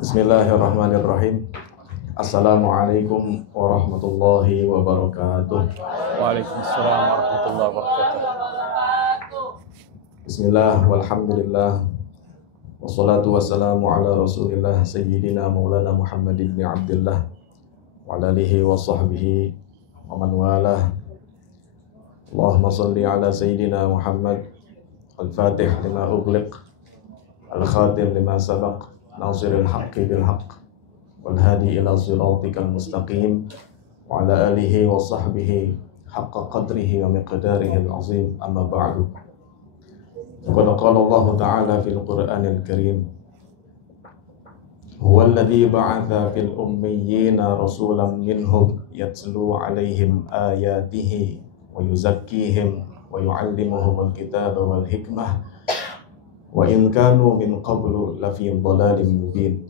Bismillahirrahmanirrahim. Assalamualaikum warahmatullahi wabarakatuh. Waalaikumsalam warahmatullahi wabarakatuh. Bismillah, walhamdulillah, wassalatu wassalamu ala rasulillah sayyidina maulana Muhammad ibn Abdullah wa ala alihi wa sahbihi wa man walah. Allahumma salli ala sayyidina Muhammad al-fatih lima ughliq al-khatim lima sabaq nasiril haqqi bil haqq wal hadi ila siratikal mustaqim wa ala alihi wa sahbihi haqqa qadrihi wa miqdarihi al-azim. Amma ba'du. Qad qala Allah ta'ala fil Qur'anil Karim, huwa alladhi ba'atha fil ummiyyina rasulan minhum yatlu 'alaihim ayatihi wa yuzakkihim wa yu'allimuhumul kitaba wal hikmah wa in kanu min qablu lafi dhalalin mubin.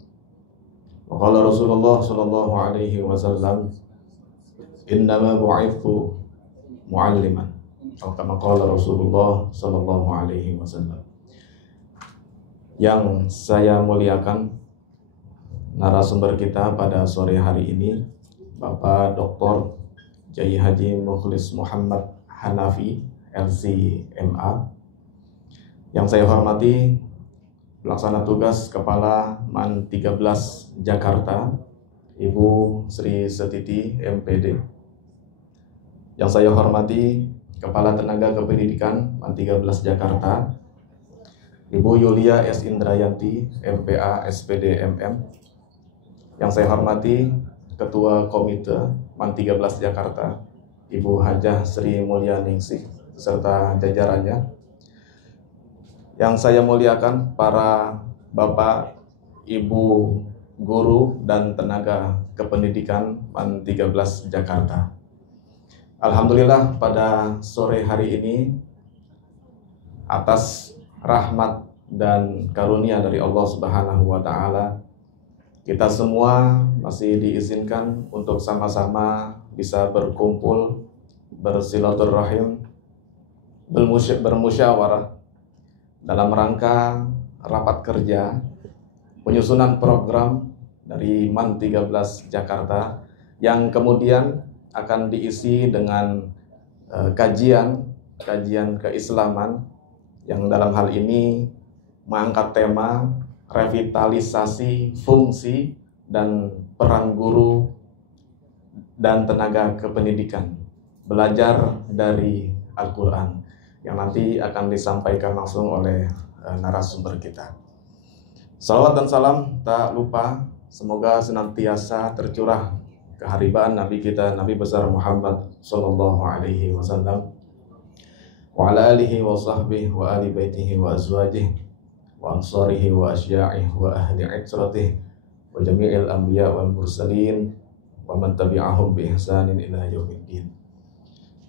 Wa qala Rasulullah sallallahu alaihi wasallam, innama bu'ithu mu'alliman, atau kama qala Rasulullah sallallahu alaihi wasallam. Yang saya muliakan, narasumber kita pada sore hari ini Bapak Dr. Kiai Haji Mukhlis Muhammad Hanafi LC-MA. Yang saya hormati pelaksana tugas Kepala MAN 13 Jakarta, Ibu Sri Setiti MPD. Yang saya hormati Kepala Tenaga Kependidikan MAN 13 Jakarta, Ibu Yulia S. Indrayanti MPA SPD MM. Yang saya hormati Ketua Komite MAN 13 Jakarta, Ibu Hajah Sri Mulyaningsih serta jajarannya. Yang saya muliakan para Bapak, Ibu, guru, dan tenaga kependidikan MAN 13 Jakarta. Alhamdulillah pada sore hari ini, atas rahmat dan karunia dari Allah Subhanahu wa Ta'ala, kita semua masih diizinkan untuk sama-sama bisa berkumpul, bersilaturahim, bermusyawarah dalam rangka rapat kerja penyusunan program dari MAN 13 Jakarta yang kemudian akan diisi dengan kajian keislaman yang dalam hal ini mengangkat tema revitalisasi fungsi dan peran guru dan tenaga kependidikan, belajar dari Al-Quran, yang nanti akan disampaikan langsung oleh narasumber kita. Salawat dan salam tak lupa semoga senantiasa tercurah keharibaan Nabi kita, Nabi besar Muhammad sallallahu alaihi wasallam, wa ala alihi wa sahbihi wa ali baitihi wa azwajihi wa ansarihi wa asya'ihi wa ahli itratihi wa jami'il anbiya wal mursalin wa man tabi'ahum bi ihsanin ila yaumiddin.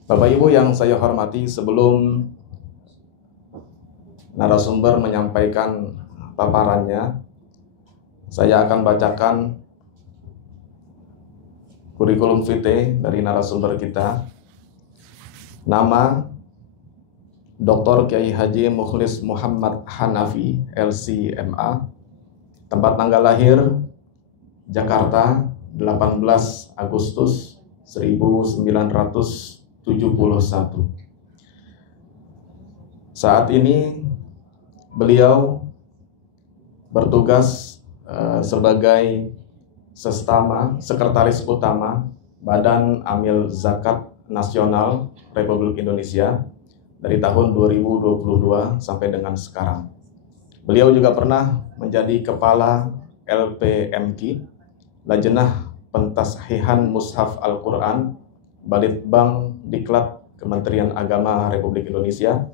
Bapak Ibu yang saya hormati, sebelum narasumber menyampaikan paparannya, saya akan bacakan kurikulum vitae dari narasumber kita. Nama Dr. Kiai Haji Mukhlis Muhammad Hanafi LC-MA. Tempat tanggal lahir Jakarta 18 Agustus 1971. Saat ini beliau bertugas sebagai Sekretaris Utama Badan Amil Zakat Nasional Republik Indonesia dari tahun 2022 sampai dengan sekarang. Beliau juga pernah menjadi Kepala LPMQ, Lajnah Pentashihan Mushaf Al-Quran, Balitbang Diklat Kementerian Agama Republik Indonesia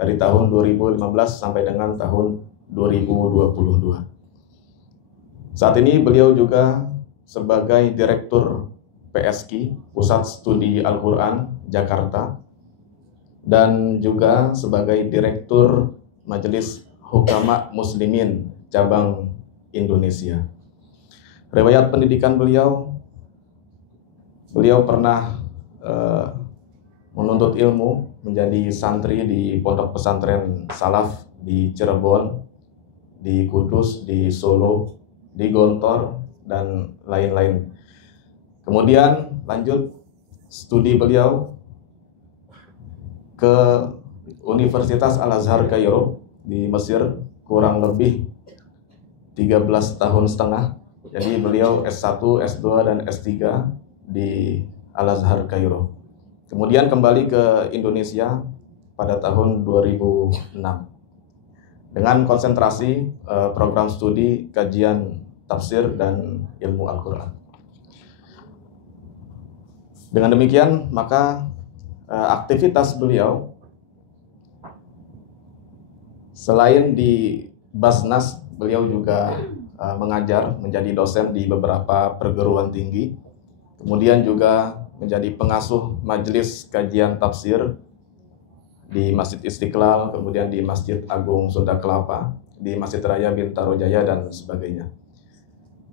dari tahun 2015 sampai dengan tahun 2022. Saat ini beliau juga sebagai Direktur PSQ, Pusat Studi Al-Quran Jakarta, dan juga sebagai Direktur Majelis Hukama Muslimin Cabang Indonesia. Riwayat pendidikan beliau pernah menuntut ilmu, menjadi santri di Pondok Pesantren Salaf di Cirebon, di Kudus, di Solo, di Gontor, dan lain-lain. Kemudian lanjut studi beliau ke Universitas Al-Azhar Kairo di Mesir, kurang lebih 13 tahun setengah. Jadi beliau S1, S2, dan S3 di Al-Azhar Kairo. Kemudian kembali ke Indonesia pada tahun 2006 dengan konsentrasi program studi kajian tafsir dan ilmu Al-Quran. Dengan demikian, maka aktivitas beliau selain di Basnas, beliau juga mengajar, menjadi dosen di beberapa perguruan tinggi. Kemudian juga menjadi pengasuh majelis kajian tafsir di Masjid Istiqlal, kemudian di Masjid Agung Sunda Kelapa, di Masjid Raya Bintaro Jaya, dan sebagainya.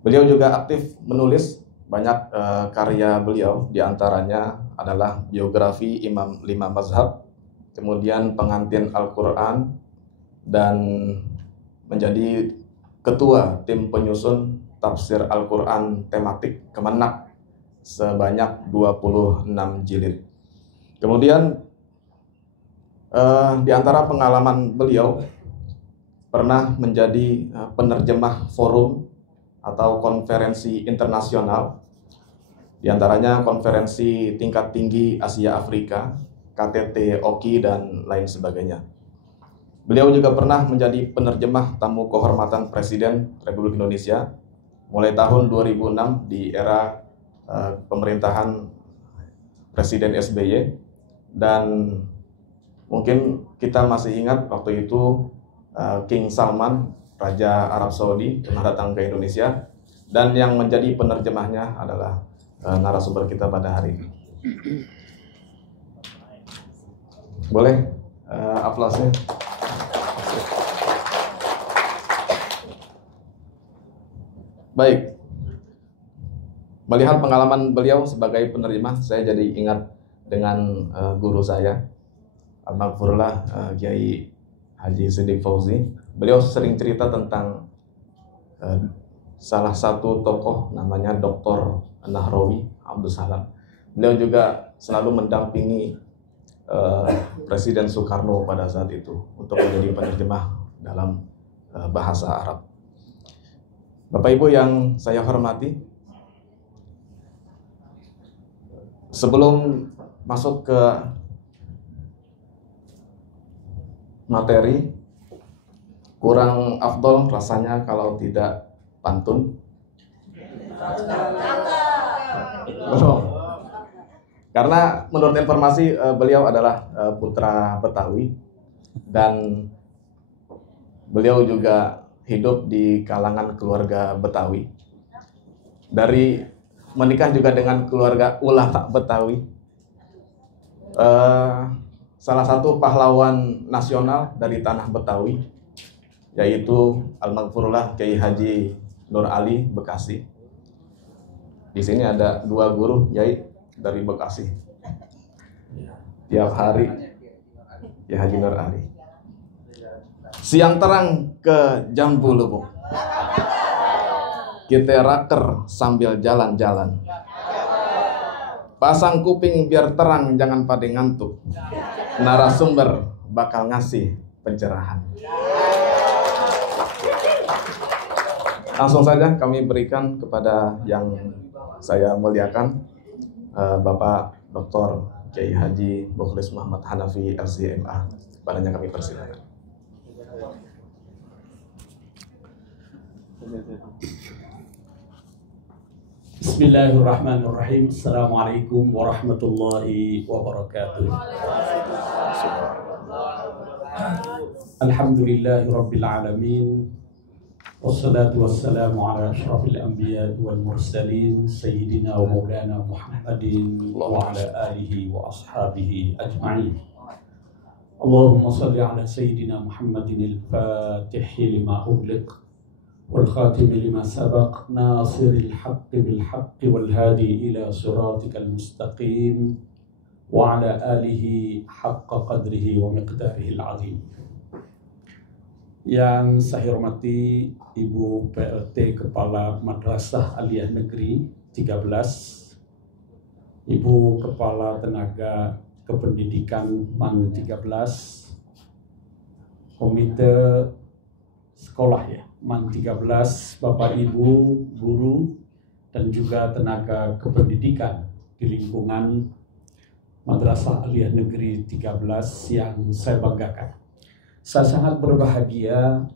Beliau juga aktif menulis banyak karya beliau, diantaranya adalah biografi Imam 5 Mazhab, kemudian pengantin Al-Quran, dan menjadi ketua tim penyusun tafsir Al-Quran tematik Kemenak sebanyak 26 jilid. Kemudian di antara pengalaman beliau pernah menjadi penerjemah forum atau konferensi internasional, di antaranya konferensi tingkat tinggi Asia Afrika, KTT OKI, dan lain sebagainya. Beliau juga pernah menjadi penerjemah tamu kehormatan Presiden Republik Indonesia mulai tahun 2006 di era pemerintahan Presiden SBY, dan mungkin kita masih ingat waktu itu King Salman, Raja Arab Saudi, pernah datang ke Indonesia, dan yang menjadi penerjemahnya adalah narasumber kita pada hari ini. Boleh aplausnya? Baik. Melihat pengalaman beliau sebagai penerjemah, saya jadi ingat dengan guru saya, almarhumlah Kiai Haji Siddiq Fauzi. Beliau sering cerita tentang salah satu tokoh namanya Dr. Nahrawi Abdul Salam. Beliau juga selalu mendampingi Presiden Soekarno pada saat itu untuk menjadi penerjemah dalam bahasa Arab. Bapak Ibu yang saya hormati, sebelum masuk ke materi, kurang afdol rasanya kalau tidak pantun. Belum. Karena menurut informasi beliau adalah putra Betawi, dan beliau juga hidup di kalangan keluarga Betawi. Dari menikah juga dengan keluarga ulama Betawi. Salah satu pahlawan nasional dari tanah Betawi, yaitu almarhumlah Kiai Haji Nur Ali Bekasi. Di sini ada dua guru Kiai dari Bekasi. Tiap hari Kiai Haji Nur Ali. Siang terang ke Jambu Lubuk, kita raker sambil jalan-jalan. Pasang kuping biar terang, jangan pada ngantuk. Narasumber bakal ngasih pencerahan. Langsung saja kami berikan kepada yang saya muliakan, Bapak Dr. Kiai Haji Mukhlis Muhammad Hanafi LCMA. Padanya kami persilakan. Bismillahirrahmanirrahim. Assalamualaikum warahmatullahi wabarakatuh. Alhamdulillahi rabbil alamin. Wassalatu wassalamu ala asyrafil anbiya wal mursalin sayyidina wa maulana Muhammadin wa ala alihi wa ashabihi ajma'in. Allahumma salli ala sayyidina Muhammadin al-fatihi lima ughliq والخاتم لما سبق ناصر الحق بالحق والهادي إلى صراطك المستقيم وعلى آله حق قدره ومقداره العظيم. Yang saya hormati Ibu PLT Kepala Madrasah Aliyah Negeri 13, Ibu Kepala Tenaga Kependidikan MAN 13, Komite Sekolah ya MAN 13, Bapak Ibu guru dan juga tenaga kependidikan di lingkungan Madrasah Aliyah Negeri 13 yang saya banggakan. Saya sangat berbahagia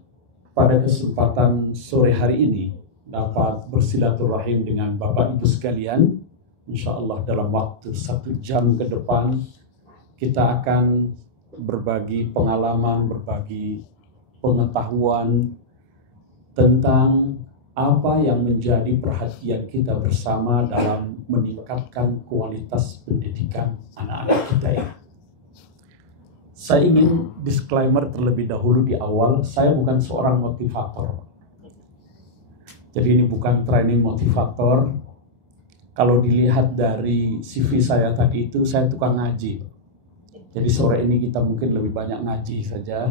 pada kesempatan sore hari ini dapat bersilaturahim dengan Bapak Ibu sekalian. Insya Allah dalam waktu 1 jam ke depan kita akan berbagi pengalaman, berbagi pengetahuan tentang apa yang menjadi perhatian kita bersama dalam meningkatkan kualitas pendidikan anak-anak kita ya. Saya ingin disclaimer terlebih dahulu di awal, saya bukan seorang motivator. Jadi ini bukan training motivator. Kalau dilihat dari CV saya tadi itu, saya tukang ngaji. Jadi sore ini kita mungkin lebih banyak ngaji saja.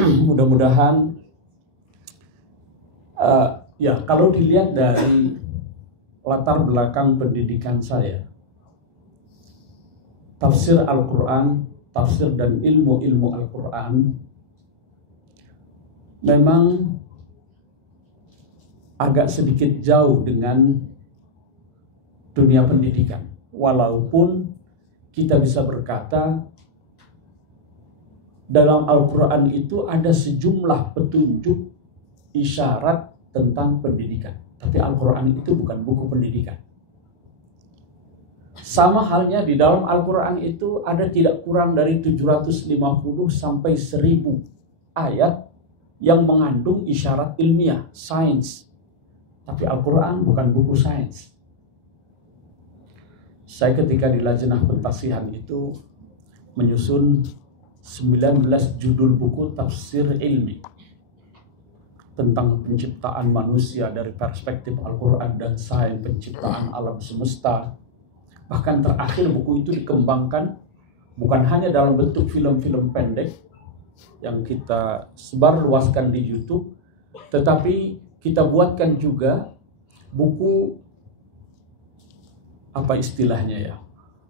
Mudah-mudahan, ya kalau dilihat dari latar belakang pendidikan saya, tafsir Al-Quran, tafsir dan ilmu-ilmu Al-Quran memang agak sedikit jauh dengan dunia pendidikan. Walaupun kita bisa berkata dalam Al-Quran itu ada sejumlah petunjuk isyarat tentang pendidikan. Tapi Al-Quran itu bukan buku pendidikan. Sama halnya di dalam Al-Quran itu ada tidak kurang dari 750 sampai 1000 ayat yang mengandung isyarat ilmiah, sains. Tapi Al-Quran bukan buku sains. Saya ketika di Lajnah Pentasihan itu menyusun 19 judul buku tafsir ilmi tentang penciptaan manusia dari perspektif Al-Quran dan sains, penciptaan alam semesta. Bahkan terakhir buku itu dikembangkan bukan hanya dalam bentuk film-film pendek yang kita sebarluaskan di YouTube, tetapi kita buatkan juga buku, apa istilahnya ya,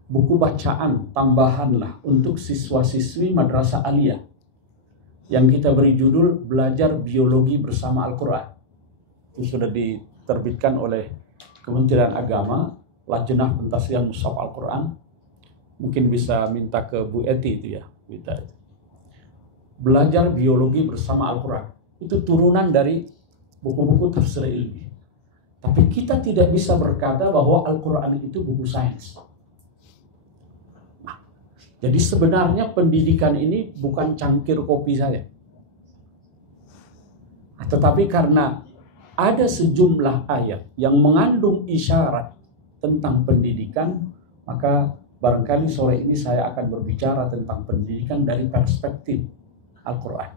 buku bacaan tambahan lah untuk siswa-siswi Madrasah Aliyah yang kita beri judul Belajar Biologi Bersama Al-Quran. Itu sudah diterbitkan oleh Kementerian Agama, Lajnah Pentasihan Mushaf Al-Quran. Mungkin bisa minta ke Bu Eti itu ya, minta itu. Belajar Biologi Bersama Al-Quran. Itu turunan dari buku-buku tafsir ilmi. Tapi kita tidak bisa berkata bahwa Al-Quran itu buku sains. Nah, jadi sebenarnya pendidikan ini bukan cangkir kopi saya. Tetapi karena ada sejumlah ayat yang mengandung isyarat tentang pendidikan, maka barangkali sore ini saya akan berbicara tentang pendidikan dari perspektif Al-Quran.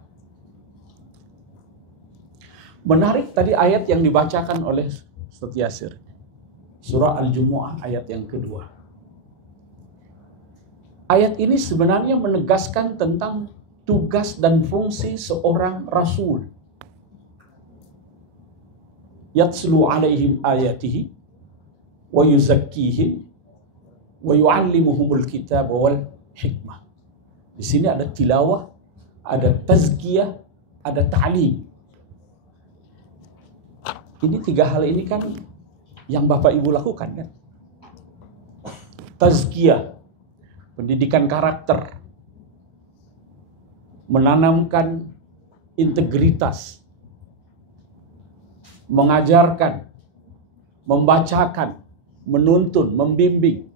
Menarik tadi ayat yang dibacakan oleh Ustaz Yasir, surah Al-Jumu'ah ayat yang kedua. Ayat ini sebenarnya menegaskan tentang tugas dan fungsi seorang rasul. Yatslu alaihim ayatihi wa yuzakkihim wa yu'allimuhumul kitab wal hikmah. Di sini ada tilawah, ada tazkiyah, ada ta'lim. Ini 3 hal ini kan yang Bapak Ibu lakukan kan. Tazkiyah, pendidikan karakter, menanamkan integritas, mengajarkan, membacakan, menuntun, membimbing.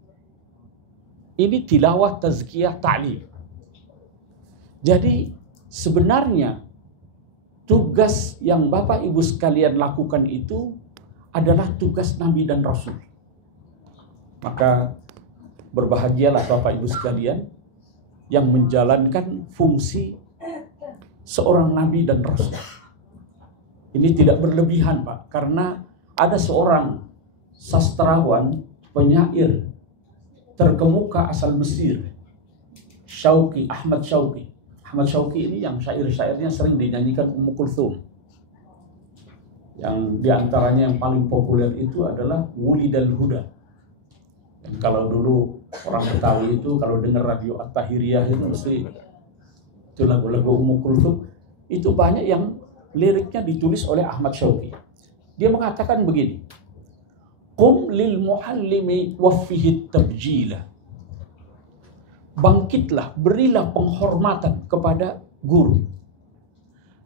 Ini tilawah, tazkiyah, ta'lim. Jadi sebenarnya tugas yang Bapak Ibu sekalian lakukan itu adalah tugas Nabi dan Rasul. Maka berbahagialah Bapak Ibu sekalian yang menjalankan fungsi seorang Nabi dan Rasul. Ini tidak berlebihan Pak, karena ada seorang sastrawan, penyair terkemuka asal Mesir, Ahmad Syauqi. Ahmad Syauqi ini yang syair-syairnya sering dinyanyikan Ummu Kulthum. Yang diantaranya yang paling populer itu adalah Wulidal Huda. Dan kalau dulu orang Betawi itu kalau dengar radio At-Tahiriyah itu mesti itu lagu-lagu Ummu Kulthum itu banyak yang liriknya ditulis oleh Ahmad Syauqi. Dia mengatakan begini, Qum lil muallimi waffihi tabjila. Bangkitlah, berilah penghormatan kepada guru.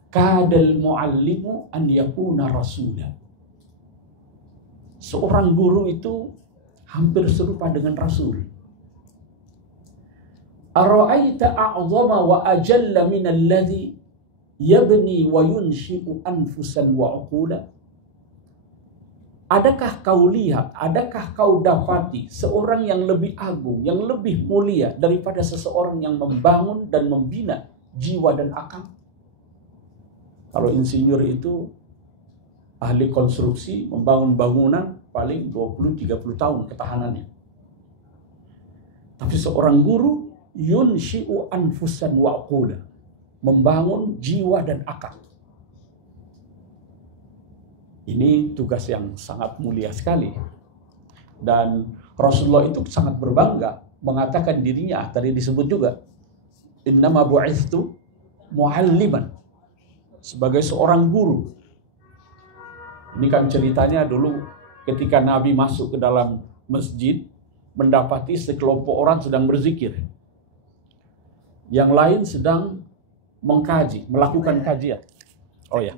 Kadal muallimu an yakuna rasula. Seorang guru itu hampir serupa dengan rasul. Ara'aita a'zama wa ajalla min alladhi yabni wa yunshi'u anfusan wa uqula. Adakah kau lihat, adakah kau dapati seorang yang lebih agung, yang lebih mulia daripada seseorang yang membangun dan membina jiwa dan akal? Kalau insinyur itu ahli konstruksi, membangun bangunan paling 20-30 tahun ketahanannya. Tapi seorang guru yunshi'u anfusan wa uqula, membangun jiwa dan akal. Ini tugas yang sangat mulia sekali. Dan Rasulullah itu sangat berbangga mengatakan dirinya, tadi disebut juga, innama bu'ithtu mu'alliman, sebagai seorang guru. Ini kan ceritanya dulu ketika Nabi masuk ke dalam masjid, mendapati sekelompok orang sedang berzikir. Yang lain sedang mengkaji, melakukan kajian. Oh ya.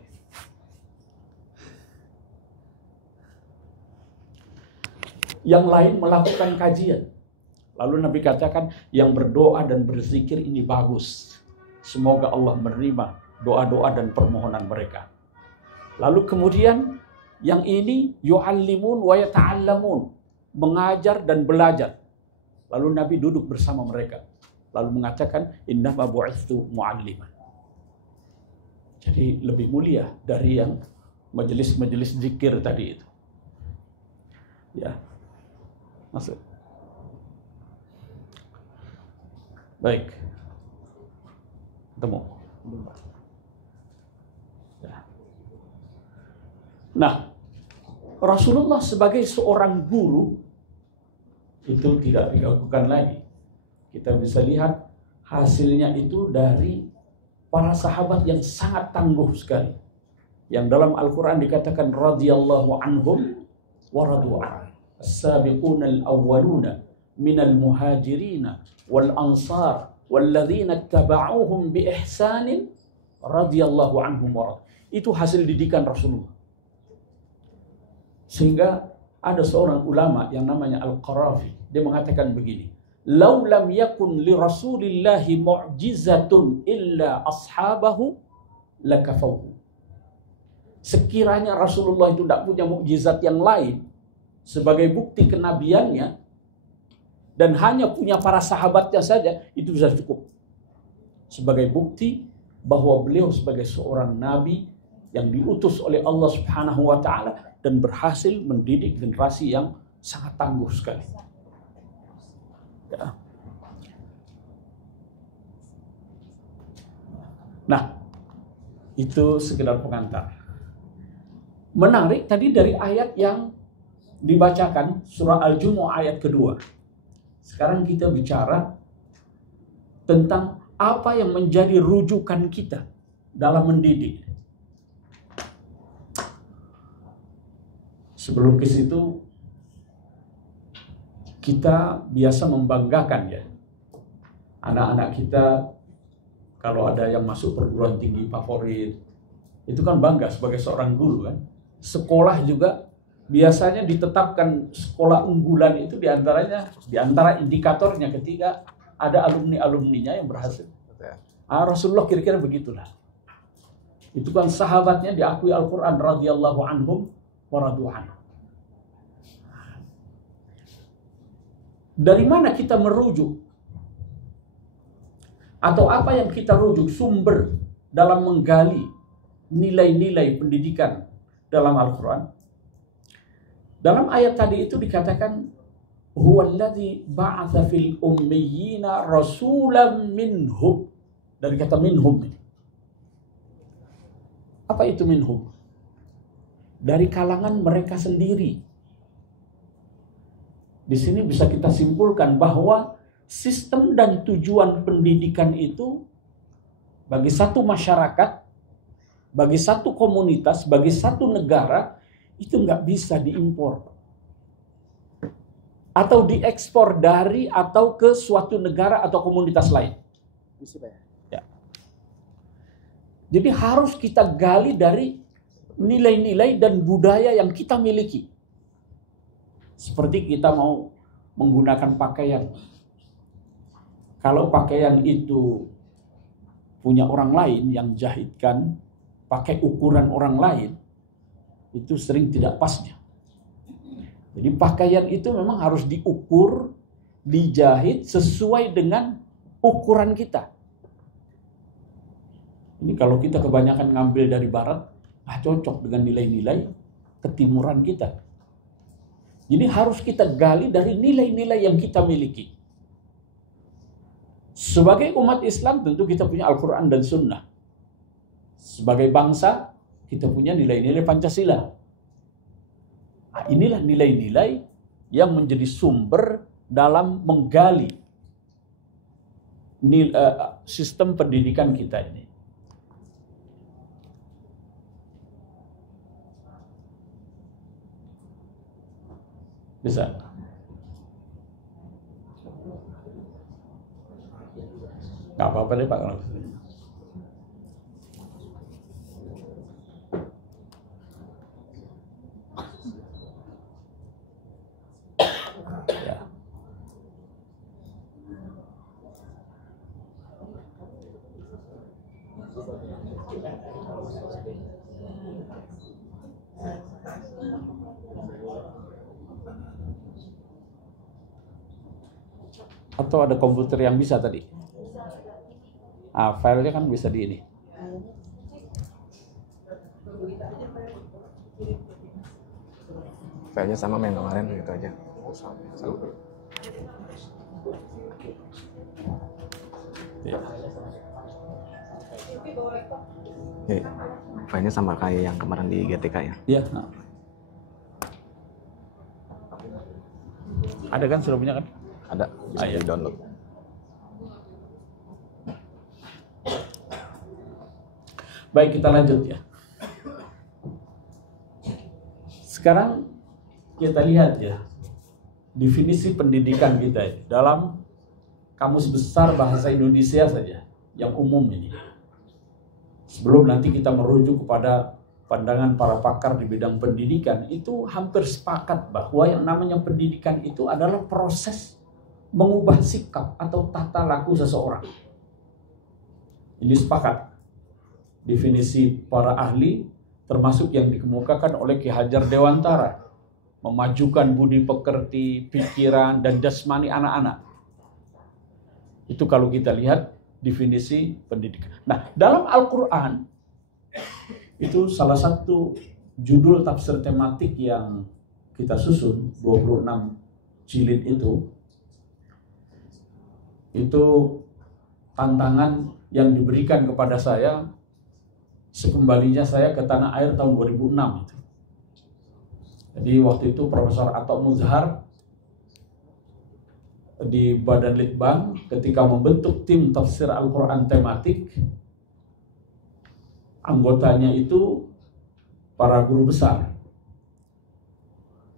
Yang lain melakukan kajian. Lalu Nabi katakan, yang berdoa dan berzikir ini bagus. Semoga Allah menerima doa-doa dan permohonan mereka. Lalu kemudian yang ini yu'allimun wa yata'allamun, mengajar dan belajar. Lalu Nabi duduk bersama mereka. Lalu mengatakan, innama bu'ithtu mu'alliman. Jadi lebih mulia dari yang majelis-majelis zikir tadi itu. Ya. Masuk. Baik. Ketemu. Ya. Nah, Rasulullah sebagai seorang guru itu tidak diragukan lagi. Kita bisa lihat hasilnya itu dari para sahabat yang sangat tangguh sekali. Yang dalam Al-Quran dikatakan radhiyallahu anhum wa radu anhu. As-sabiquna al-awwaluna minal muhajirina wal ansar walladzina ittaba'uuhum bi ihsanin radhiyallahu anhum wa radu. Itu hasil didikan Rasulullah. Sehingga ada seorang ulama yang namanya Al-Qarafi, dia mengatakan begini, "Lau lam yakun li Rasulillahi mu'jizatun illa ashabahu lakafauhu." Sekiranya Rasulullah itu tidak punya mukjizat yang lain sebagai bukti kenabiannya dan hanya punya para sahabatnya saja, itu bisa cukup sebagai bukti bahwa beliau sebagai seorang nabi yang diutus oleh Allah Subhanahu wa taala dan berhasil mendidik generasi yang sangat tangguh sekali. Ya. Nah, itu sekedar pengantar. Menarik tadi dari ayat yang dibacakan, surah Al-Jumu'ah ayat kedua. Sekarang kita bicara tentang apa yang menjadi rujukan kita dalam mendidik. Sebelum ke situ, kita biasa membanggakan ya, anak-anak kita kalau ada yang masuk perguruan tinggi favorit, itu kan bangga sebagai seorang guru kan. Sekolah juga biasanya ditetapkan sekolah unggulan itu di antara indikatornya ketika ada alumni-alumninya yang berhasil. Rasulullah kira-kira begitulah. Itu kan sahabatnya diakui Al-Quran radhiyallahu anhum wa radu anhu. Dari mana kita merujuk? Atau apa yang kita rujuk sumber dalam menggali nilai-nilai pendidikan dalam Al-Quran? Dalam ayat tadi itu dikatakan huwallazi ba'atsa fil ummiyina rasulan minhum. dari kata minhum. Apa itu minhum? Dari kalangan mereka sendiri. Di sini bisa kita simpulkan bahwa sistem dan tujuan pendidikan itu bagi satu masyarakat, bagi satu komunitas, bagi satu negara, itu nggak bisa diimpor atau diekspor dari atau ke suatu negara atau komunitas lain. Ya. Jadi harus kita gali dari nilai-nilai dan budaya yang kita miliki. Seperti kita mau menggunakan pakaian. Kalau pakaian itu punya orang lain yang jahitkan, pakai ukuran orang lain, itu sering tidak pasnya. Jadi pakaian itu memang harus diukur, dijahit sesuai dengan ukuran kita. Ini kalau kita kebanyakan ngambil dari barat, cocok dengan nilai-nilai ketimuran kita. Jadi harus kita gali dari nilai-nilai yang kita miliki. Sebagai umat Islam tentu kita punya Al-Quran dan Sunnah. Sebagai bangsa kita punya nilai-nilai Pancasila. Nah, inilah nilai-nilai yang menjadi sumber dalam menggali sistem pendidikan kita ini. Bisa? Gak apa-apa deh Pak. Ya. Atau ada komputer yang bisa tadi? Filenya kan bisa di ini. Filenya sama main kemarin gitu aja. Ya. Oke, filenya sama kayak yang kemarin di GTK ya? Iya. Nah. Ada kan sudah punya kan? Ada, bisa di-download. Baik, kita lanjut ya. Sekarang kita lihat ya definisi pendidikan kita ya, dalam Kamus Besar Bahasa Indonesia saja yang umum ini. Sebelum nanti kita merujuk kepada pandangan para pakar di bidang pendidikan, itu hampir sepakat bahwa yang namanya pendidikan itu adalah proses mengubah sikap atau tata laku seseorang. Ini sepakat. Definisi para ahli termasuk yang dikemukakan oleh Ki Hajar Dewantara, memajukan budi pekerti, pikiran dan jasmani anak-anak. Itu kalau kita lihat definisi pendidikan. Nah, dalam Al-Quran itu salah satu judul tafsir tematik yang kita susun 26 jilid itu tantangan yang diberikan kepada saya sekembalinya saya ke tanah air tahun 2006 itu. Jadi waktu itu Profesor Atok Muzhar di Badan Litbang ketika membentuk tim tafsir Al-Quran tematik, anggotanya itu para guru besar.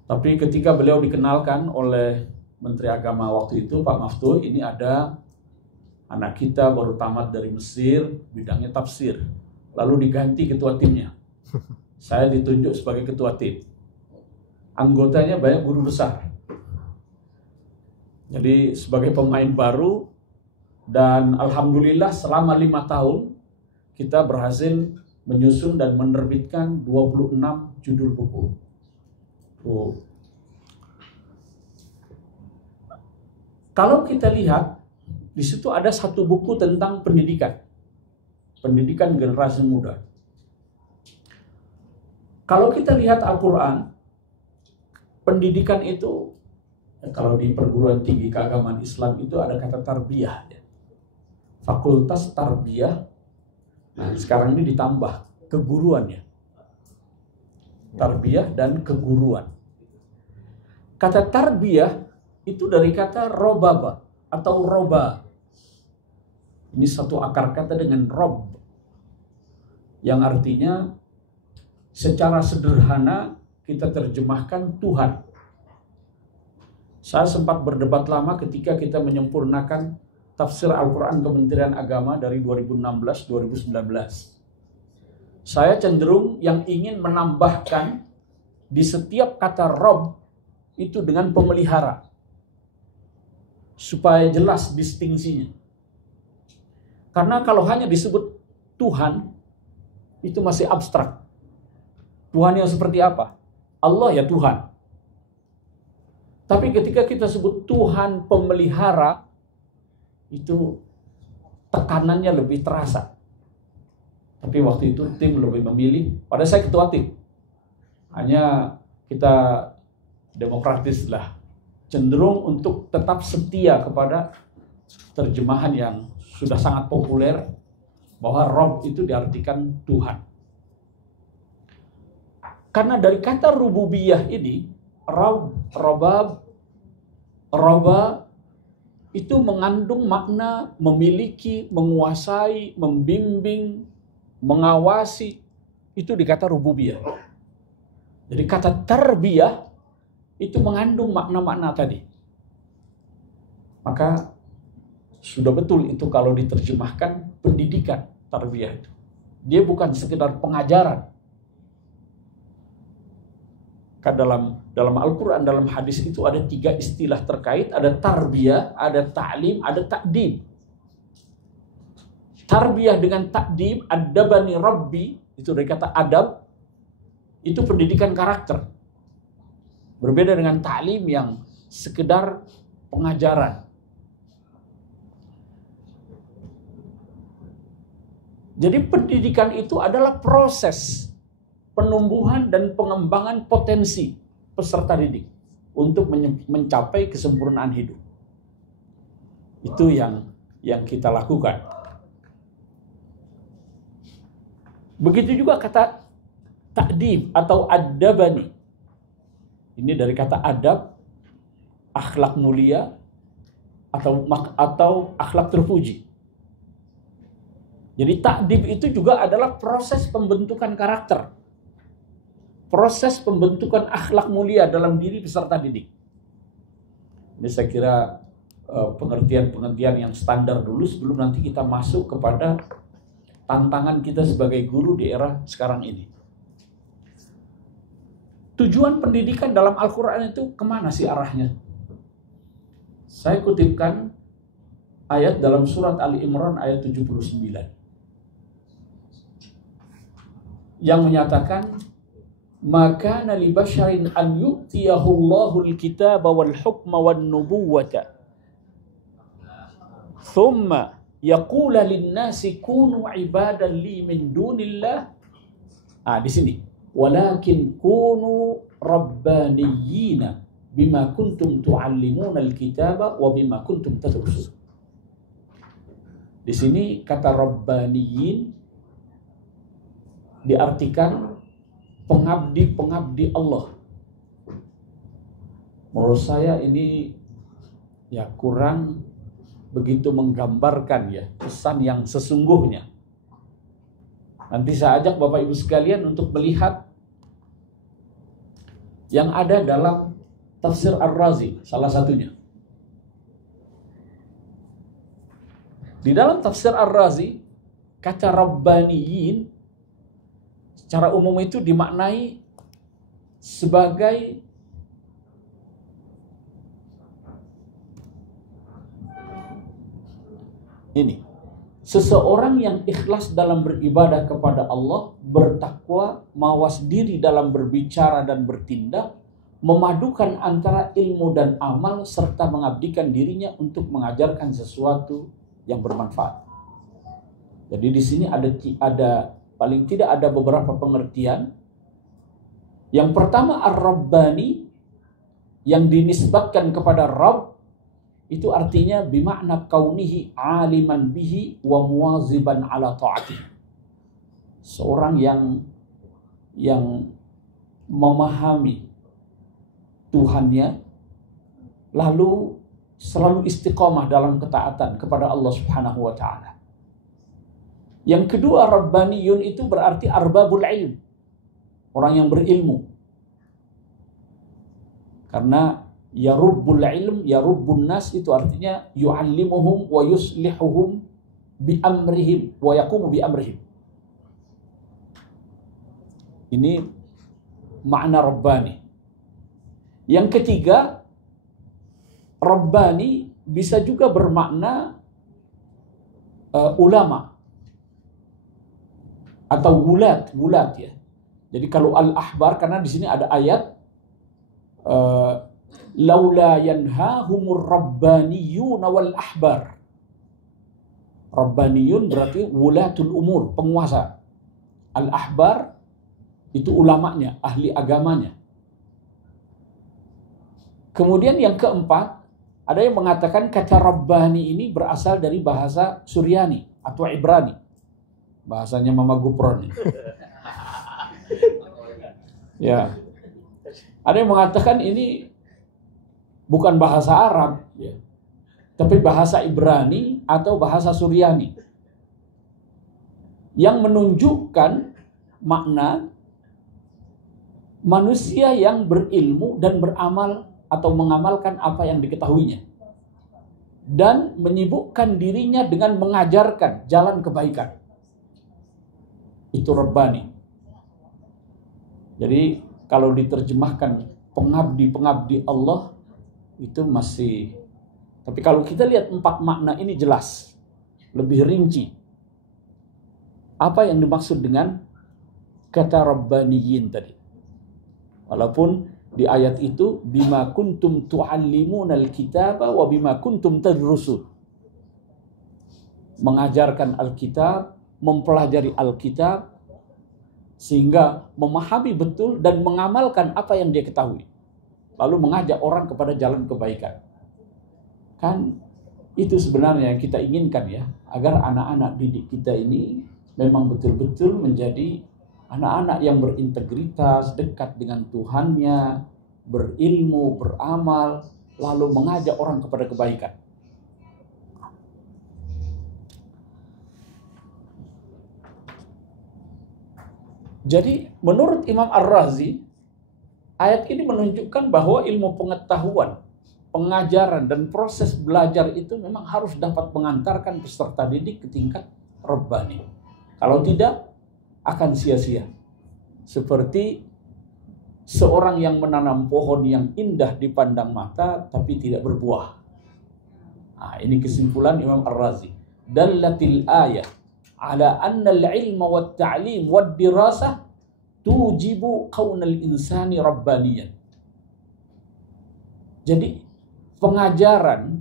Tapi ketika beliau dikenalkan oleh Menteri Agama waktu itu, Pak Maftuh, ini ada anak kita baru tamat dari Mesir, bidangnya tafsir. Lalu diganti ketua timnya. Saya ditunjuk sebagai ketua tim. Anggotanya banyak guru besar. Jadi sebagai pemain baru, dan alhamdulillah selama 5 tahun kita berhasil menyusun dan menerbitkan 26 judul buku. Kalau kita lihat, di situ ada satu buku tentang pendidikan generasi muda. Kalau kita lihat Al-Quran, pendidikan itu, kalau di perguruan tinggi keagamaan Islam itu ada kata tarbiyah. Fakultas Tarbiyah. Nah, sekarang ini ditambah keguruannya. Tarbiyah dan keguruan. Kata tarbiyah itu dari kata robaba atau roba. Ini satu akar kata dengan rob, yang artinya secara sederhana kita terjemahkan Tuhan. Saya sempat berdebat lama ketika kita menyempurnakan tafsir Al-Quran Kementerian Agama dari 2016-2019. Saya cenderung yang ingin menambahkan di setiap kata Rob itu dengan pemelihara, supaya jelas distingsinya. Karena kalau hanya disebut Tuhan, itu masih abstrak. Tuhan yang seperti apa? Allah ya Tuhan. Tapi ketika kita sebut Tuhan pemelihara, itu tekanannya lebih terasa. Tapi waktu itu tim lebih memilih, pada saya ketua tim, hanya kita demokratis lah, cenderung untuk tetap setia kepada terjemahan yang sudah sangat populer, bahwa Rob itu diartikan Tuhan. Karena dari kata rububiyah ini, Roba itu mengandung makna memiliki, menguasai, membimbing, mengawasi. Itu dikata rububiyah. Jadi kata tarbiyah itu mengandung makna-makna tadi. Maka sudah betul itu kalau diterjemahkan pendidikan tarbiyah itu. Dia bukan sekedar pengajaran. Kan dalam Al-Quran, dalam hadis itu ada 3 istilah terkait. Ada tarbiyah, ada ta'lim, ada ta'dib. Tarbiyah dengan ta'dib, adabani rabbi, itu dari kata adab, itu pendidikan karakter. Berbeda dengan ta'lim yang sekedar pengajaran. Jadi pendidikan itu adalah proses penumbuhan dan pengembangan potensi peserta didik untuk mencapai kesempurnaan hidup. Itu yang kita lakukan. Begitu juga kata ta'dib atau adabani. Ini dari kata adab, akhlak mulia atau akhlak terpuji. Jadi ta'dib itu juga adalah proses pembentukan karakter. Proses pembentukan akhlak mulia dalam diri peserta didik. Ini saya kira pengertian-pengertian yang standar dulu sebelum nanti kita masuk kepada tantangan kita sebagai guru di era sekarang ini. Tujuan pendidikan dalam Al-Quran itu kemana sih arahnya? Saya kutipkan ayat dalam surat Ali Imran ayat 79. Yang menyatakan, maka li basharin an yu'tiyahu Allahul kitaba wal hukma wan nubuwata thumma yaqula lin-nasi kunu ibadan li min dunillah. Di sini, walakin kunu rabbaniyina bima kuntum tu'allimuna al-kitaba wa bima kuntum tadrusun. Di sini kata rabbaniyin diartikan pengabdi-pengabdi Allah. Menurut saya ini ya kurang begitu menggambarkan ya pesan yang sesungguhnya. Nanti saya ajak Bapak Ibu sekalian untuk melihat yang ada dalam tafsir Ar-Razi, salah satunya. Di dalam tafsir Ar-Razi, kata rabbaniyin secara umum itu dimaknai sebagai ini, seseorang yang ikhlas dalam beribadah kepada Allah, bertakwa, mawas diri dalam berbicara dan bertindak, memadukan antara ilmu dan amal, serta mengabdikan dirinya untuk mengajarkan sesuatu yang bermanfaat. Jadi di sini ada paling tidak ada beberapa pengertian. Yang pertama, Ar-Rabbani, yang dinisbatkan kepada Rabb, itu artinya bimakna kaunihi aliman bihi wa muwaziban ala ta'atih. Seorang yang memahami Tuhannya, lalu selalu istiqomah dalam ketaatan kepada Allah Subhanahu wa taala. Yang kedua, rabbaniyun itu berarti arbabul ilm, orang yang berilmu. Karena yarubbul ilm, yarubbun nas itu artinya yu'allimuhum wa yuslihuhum bi amrihim wa yaqumu bi amrihim. Ini makna rabbani. Yang ketiga, rabbani bisa juga bermakna ulama atau wulat ya. Jadi kalau al-ahbar, karena di sini ada ayat laula yanhahumur rabbaniyun wal ahbar. Rabbaniyun berarti wulatul umur, penguasa. Al-ahbar itu ulamanya, ahli agamanya. Kemudian yang keempat, ada yang mengatakan kata Rabbani ini berasal dari bahasa Suryani atau Ibrani. Bahasanya Mama Gupron. Ya. Ada yang mengatakan ini bukan bahasa Arab, ya, tapi bahasa Ibrani atau bahasa Suryani. Yang menunjukkan makna manusia yang berilmu dan beramal atau mengamalkan apa yang diketahuinya, dan menyibukkan dirinya dengan mengajarkan jalan kebaikan. Itu Rabbani. Jadi kalau diterjemahkan pengabdi-pengabdi Allah itu masih, tapi kalau kita lihat 4 makna ini jelas, lebih rinci. Apa yang dimaksud dengan kata Rabbaniyin tadi? Walaupun di ayat itu bima kuntum tu'allimunal kitaba wa bima kuntum tadrusun. Mengajarkan Alkitab, mempelajari Alkitab sehingga memahami betul dan mengamalkan apa yang dia ketahui. Lalu mengajak orang kepada jalan kebaikan. Kan itu sebenarnya yang kita inginkan ya, agar anak-anak didik kita ini memang betul-betul menjadi anak-anak yang berintegritas, dekat dengan Tuhannya, berilmu, beramal, lalu mengajak orang kepada kebaikan. Jadi menurut Imam Ar-Razi, ayat ini menunjukkan bahwa ilmu pengetahuan, pengajaran, dan proses belajar itu memang harus dapat mengantarkan peserta didik ke tingkat Rabbani. Kalau tidak, akan sia-sia. Seperti seorang yang menanam pohon yang indah dipandang mata tapi tidak berbuah. Nah, ini kesimpulan Imam Ar-Razi. Dallatil ayah ala anna al-ilma wa ta'lim wa dirasah tujibu kaunal insani rabbaniyan. Jadi pengajaran,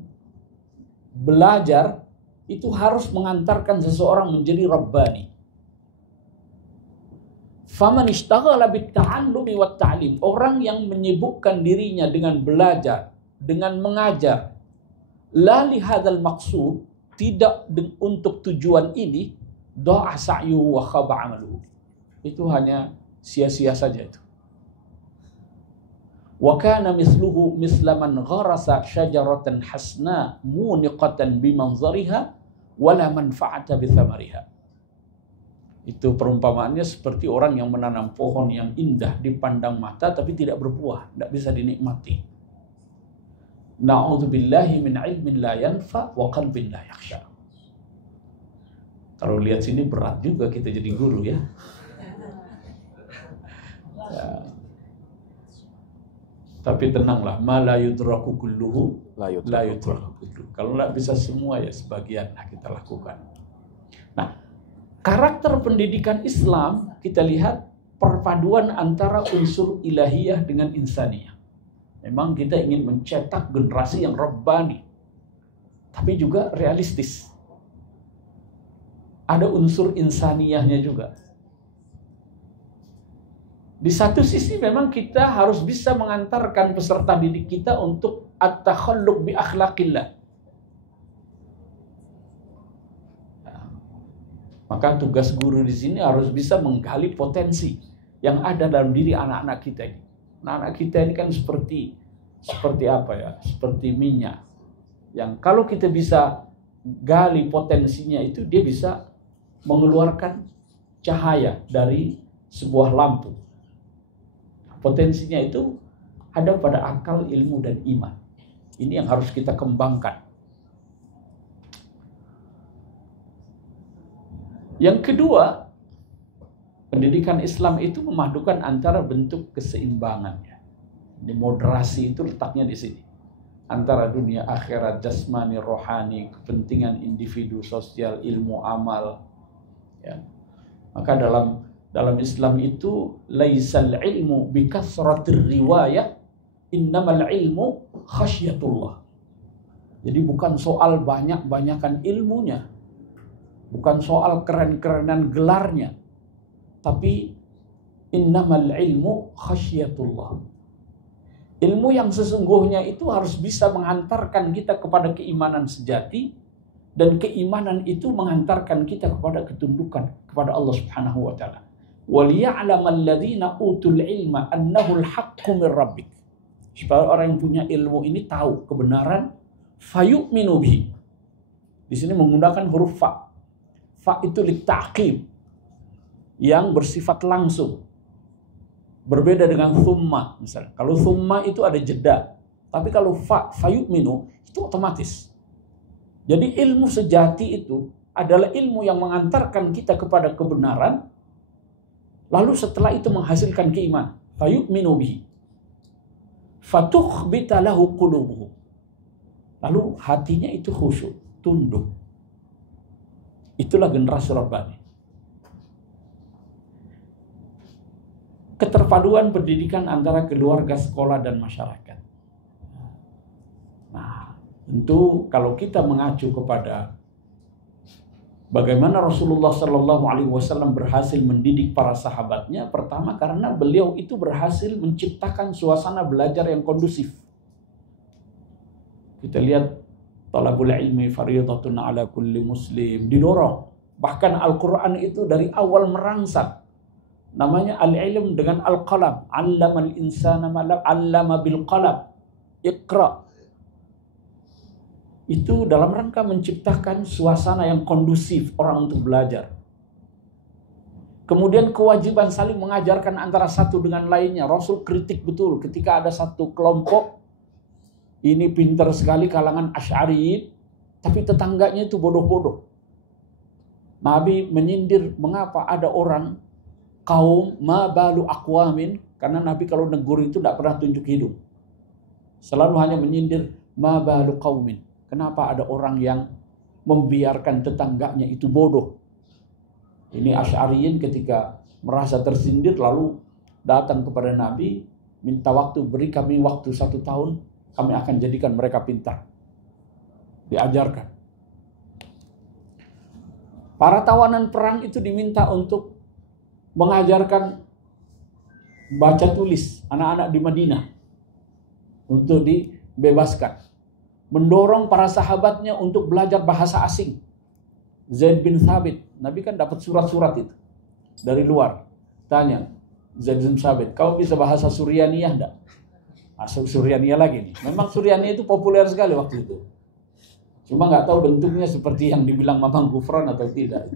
belajar itu harus mengantarkan seseorang menjadi rabbani. Faman ishtaghala bit-ta'allumi wat-ta'lim, orang yang menyibukkan dirinya dengan belajar, dengan mengajar, la li hadzal maqsud, tidak untuk tujuan ini, da'a sa'yuhu wa khaba 'amaluhu. Itu hanya sia-sia saja itu. Wa kana misluhu misla man gharasa syajaratan hasna muniqatan bimanzariha wala manfa'ata bi thamariha. Itu perumpamaannya seperti orang yang menanam pohon yang indah dipandang mata tapi tidak berbuah, tidak bisa dinikmati. Na'udzubillahi min ilmin la yanfa wa qalbin la yakhsha. Kalau lihat sini berat juga kita jadi guru ya. Ya. Tapi tenanglah, ma la yudraku kulluhu la yudraku kulluhu. Kalau tidak bisa semua ya sebagian kita lakukan. Nah, karakter pendidikan Islam kita lihat perpaduan antara unsur ilahiyah dengan insaniyah. Memang kita ingin mencetak generasi yang rabbani, tapi juga realistis. Ada unsur insaniyahnya juga. Di satu sisi memang kita harus bisa mengantarkan peserta didik kita untuk at-takhalluq bi akhlaqillah, Maka tugas guru di sini harus bisa menggali potensi yang ada dalam diri anak-anak kita ini. Anak-anak kita ini kan seperti apa ya? Seperti minyak. Yang kalau kita bisa gali potensinya itu, dia bisa mengeluarkan cahaya dari sebuah lampu. Potensinya itu ada pada akal, ilmu, dan iman. Ini yang harus kita kembangkan. Yang kedua, pendidikan Islam itu memadukan antara bentuk keseimbangannya. Di moderasi itu letaknya di sini. Antara dunia akhirat, jasmani, rohani, kepentingan individu, sosial, ilmu, amal. Ya. Maka dalam Islam itu laisal ilmu bikasratir riwayah, innamal ilmu khasyatullah. Jadi bukan soal banyak-banyakan ilmunya, bukan soal keren-kerenan gelarnya, tapi innamal ilmu khasyatullah. Ilmu yang sesungguhnya itu harus bisa mengantarkan kita kepada keimanan sejati, dan keimanan itu mengantarkan kita kepada ketundukan kepada Allah Subhanahu wa taala. Waliya'lamal ladzina utul ilma annahu al-haqqu min rabbik. Supaya orang yang punya ilmu ini tahu kebenaran, fayu'minu bihi. Di sini menggunakan huruf fa. Fa itu litta'qib, yang bersifat langsung. Berbeda dengan thumma misalnya. Kalau thumma itu ada jeda, tapi kalau fayu'minu itu otomatis. Jadi ilmu sejati itu adalah ilmu yang mengantarkan kita kepada kebenaran, lalu setelah itu menghasilkan keimanan. Fayu'minu bihi. Fatukhbita lahu qulubuhum. Lalu hatinya itu khusyuk, tunduk. Itulah generasi Rabbani. Keterpaduan pendidikan antara keluarga, sekolah, dan masyarakat. Nah, tentu kalau kita mengacu kepada bagaimana Rasulullah Shallallahu Alaihi Wasallam berhasil mendidik para sahabatnya, pertama karena beliau itu berhasil menciptakan suasana belajar yang kondusif. Kita lihat talabul ilmi fardhatun ala kulli muslim, didorong. Bahkan Al-Quran itu dari awal merangsang. Namanya al-ilm dengan al-qalam. Allamal insana ma lam 'allama bil qalam. Iqra. Itu dalam rangka menciptakan suasana yang kondusif orang untuk belajar. Kemudian kewajiban saling mengajarkan antara satu dengan lainnya. Rasul kritik betul ketika ada satu kelompok, ini pintar sekali kalangan Asy'ariyin, tapi tetangganya itu bodoh-bodoh. Nabi menyindir mengapa ada orang kaum ma balu aqwamin, karena Nabi kalau negur itu tidak pernah tunjuk hidung. Selalu hanya menyindir ma balu qaumin. Kenapa ada orang yang membiarkan tetangganya itu bodoh? Ini Asy'ariyin ketika merasa tersindir lalu datang kepada Nabi, minta waktu, beri kami waktu 1 tahun. Kami akan jadikan mereka pintar. Diajarkan. Para tawanan perang itu diminta untuk mengajarkan baca tulis anak-anak di Madinah untuk dibebaskan. Mendorong para sahabatnya untuk belajar bahasa asing. Zaid bin Thabit, Nabi kan dapat surat-surat itu dari luar. Tanya, Zaid bin Thabit, kau bisa bahasa Suryaniyah enggak? Suryaniyah lagi nih. Memang Suryaniyah itu populer sekali waktu itu. Cuma nggak tahu bentuknya seperti yang dibilang Mamang Gufron atau tidak.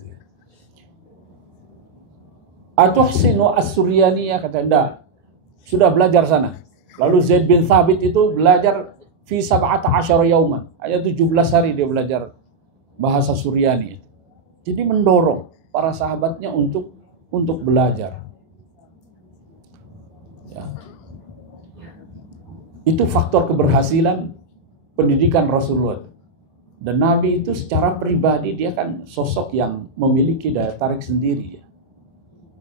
Atuhsinu as-Suryaniyah, kata enggak. Sudah belajar sana. Lalu Zaid bin Thabit itu belajar fi 17 yauman. Hanya 17 hari dia belajar bahasa Suryani. Jadi mendorong para sahabatnya untuk belajar. Ya. Itu faktor keberhasilan pendidikan Rasulullah. Dan Nabi itu secara pribadi dia kan sosok yang memiliki daya tarik sendiri ya.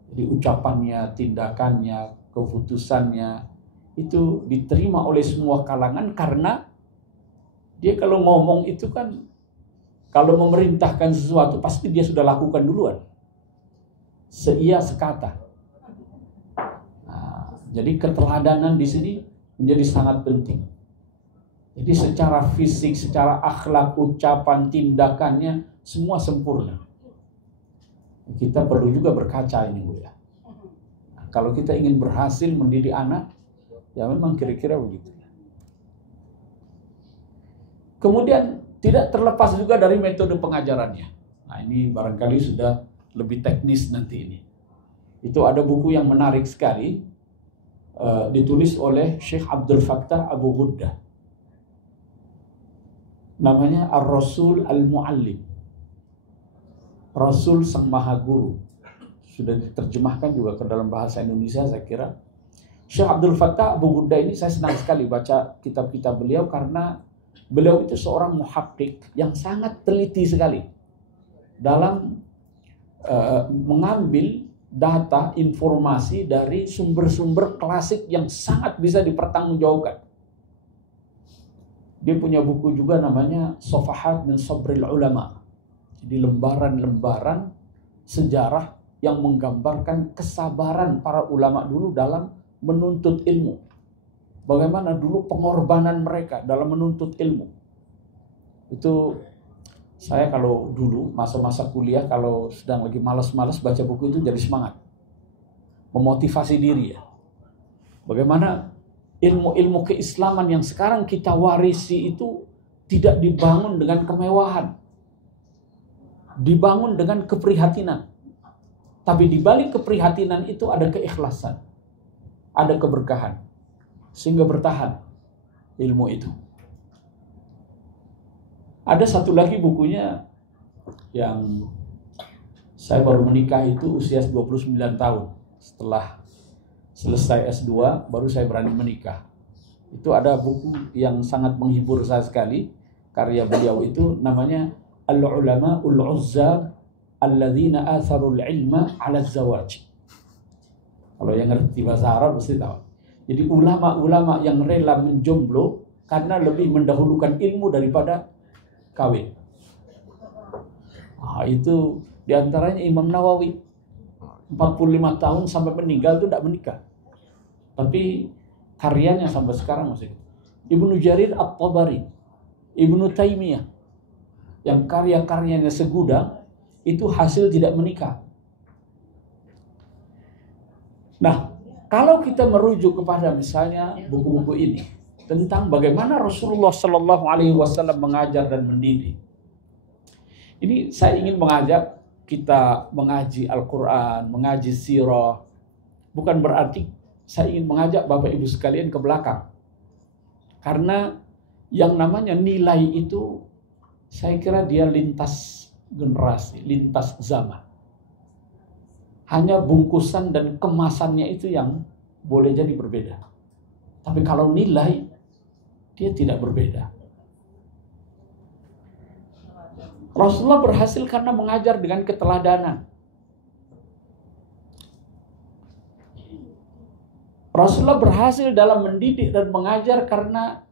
Jadi ucapannya, tindakannya, keputusannya itu diterima oleh semua kalangan karena dia kalau ngomong itu kan kalau memerintahkan sesuatu pasti dia sudah lakukan duluan. Seia sekata. Nah, jadi keteladanan di sini menjadi sangat penting. Jadi secara fisik, secara akhlak, ucapan, tindakannya semua sempurna. Kita perlu juga berkaca ini, Bu ya. Nah, kalau kita ingin berhasil mendidik anak, ya memang kira-kira begitu. Kemudian tidak terlepas juga dari metode pengajarannya. Nah, ini barangkali sudah lebih teknis nanti ini. Itu ada buku yang menarik sekali, ditulis oleh Syekh Abdul Fattah Abu Ghuddah. Namanya Ar-Rasul Al-Muallim. Rasul Sang Maha Guru. Sudah diterjemahkan juga ke dalam bahasa Indonesia saya kira. Syekh Abdul Fattah Abu Ghuddah ini saya senang sekali baca kitab-kitab beliau karena beliau itu seorang muhakkik yang sangat teliti sekali dalam mengambil data, informasi dari sumber-sumber klasik yang sangat bisa dipertanggungjawabkan. Dia punya buku juga namanya Safahat min Sabril Ulama. Jadi lembaran-lembaran sejarah yang menggambarkan kesabaran para ulama dulu dalam menuntut ilmu. Bagaimana dulu pengorbanan mereka dalam menuntut ilmu. Itu saya kalau dulu masa-masa kuliah kalau sedang lagi malas-malas baca buku itu jadi semangat. Memotivasi diri ya. Bagaimana ilmu-ilmu keislaman yang sekarang kita warisi itu tidak dibangun dengan kemewahan. Dibangun dengan keprihatinan. Tapi di balik keprihatinan itu ada keikhlasan. Ada keberkahan. Sehingga bertahan ilmu itu. Ada satu lagi bukunya yang saya baru menikah itu usia 29 tahun. Setelah selesai S2 baru saya berani menikah. Itu ada buku yang sangat menghibur saya sekali. Karya beliau itu namanya Al-Ulama Ul-Uzzab Alladzina Atharul Ilma Ala Zawaj. Kalau yang ngerti bahasa Arab mesti tahu. Jadi ulama-ulama yang rela menjomblo karena lebih mendahulukan ilmu daripada kawin. Nah, itu diantaranya Imam Nawawi. 45 tahun sampai meninggal itu tidak menikah. Tapi karyanya sampai sekarang masih. Ibnu Jarir At-Tabari, Ibnu Taimiyah, yang karya-karyanya segudang itu hasil tidak menikah. Nah, kalau kita merujuk kepada misalnya buku-buku ini tentang bagaimana Rasulullah Shallallahu Alaihi Wasallam mengajar dan mendidik, ini saya ingin mengajak kita mengaji Al-Quran, mengaji sirah. Bukan berarti saya ingin mengajak Bapak Ibu sekalian ke belakang, karena yang namanya nilai itu saya kira dia lintas generasi, lintas zaman. Hanya bungkusan dan kemasannya itu yang boleh jadi berbeda. Tapi kalau nilai, dia tidak berbeda. Rasulullah berhasil karena mengajar dengan keteladanan. Rasulullah berhasil dalam mendidik dan mengajar karena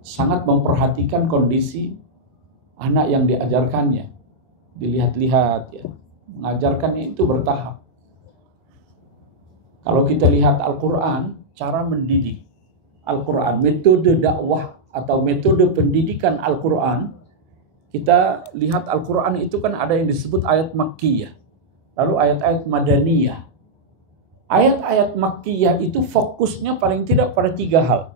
sangat memperhatikan kondisi anak yang diajarkannya. Dilihat-lihat ya. Mengajarkannya itu bertahap. Kalau kita lihat Al-Quran, cara mendidik Al-Quran, metode dakwah atau metode pendidikan Al-Quran, kita lihat Al-Quran itu kan ada yang disebut ayat Makkiyah, lalu ayat-ayat Madaniyah. Ayat-ayat Makkiyah itu fokusnya paling tidak pada 3 hal.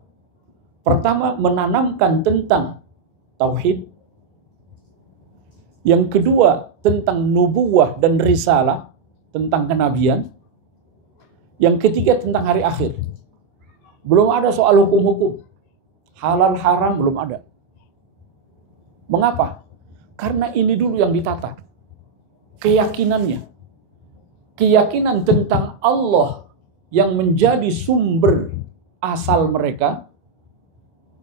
Pertama, menanamkan tentang tauhid. Yang kedua, tentang nubuwah dan risalah, tentang kenabian. Yang ketiga, tentang hari akhir. Belum ada soal hukum-hukum. Halal haram belum ada. Mengapa? Karena ini dulu yang ditata. Keyakinannya. Keyakinan tentang Allah yang menjadi sumber asal mereka.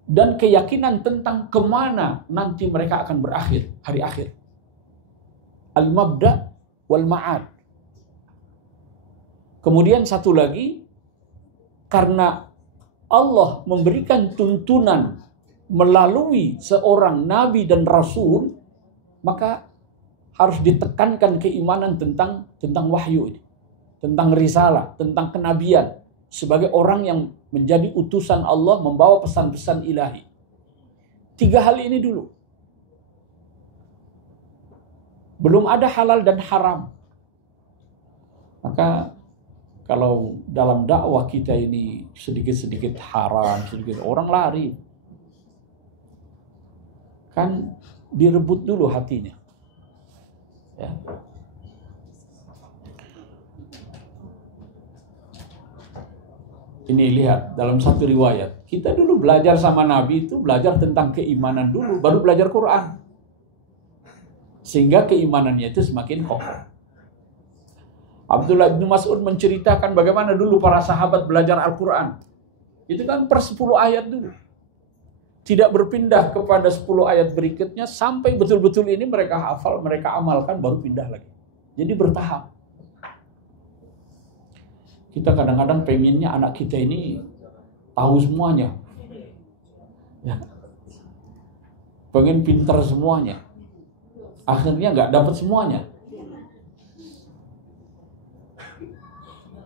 Dan keyakinan tentang kemana nanti mereka akan berakhir, hari akhir. Al-mabda wal ma'ad. Kemudian satu lagi, karena Allah memberikan tuntunan melalui seorang nabi dan rasul, maka harus ditekankan keimanan tentang wahyu ini, tentang risalah, tentang kenabian, sebagai orang yang menjadi utusan Allah membawa pesan-pesan ilahi. 3 hal ini dulu. Belum ada halal dan haram. Maka kalau dalam dakwah kita ini sedikit-sedikit haram, sedikit orang lari. Kan direbut dulu hatinya. Ya. Ini lihat dalam satu riwayat. Kita dulu belajar sama Nabi itu belajar tentang keimanan dulu, baru belajar Quran. Sehingga keimanannya itu semakin kokoh. Abdullah bin Mas'ud menceritakan bagaimana dulu para sahabat belajar Al-Quran. Itu kan per 10 ayat dulu. Tidak berpindah kepada 10 ayat berikutnya sampai betul-betul ini mereka hafal, mereka amalkan, baru pindah lagi. Jadi bertahap. Kita kadang-kadang pengennya anak kita ini tahu semuanya. Ya. Pengen pintar semuanya. Akhirnya nggak dapat semuanya.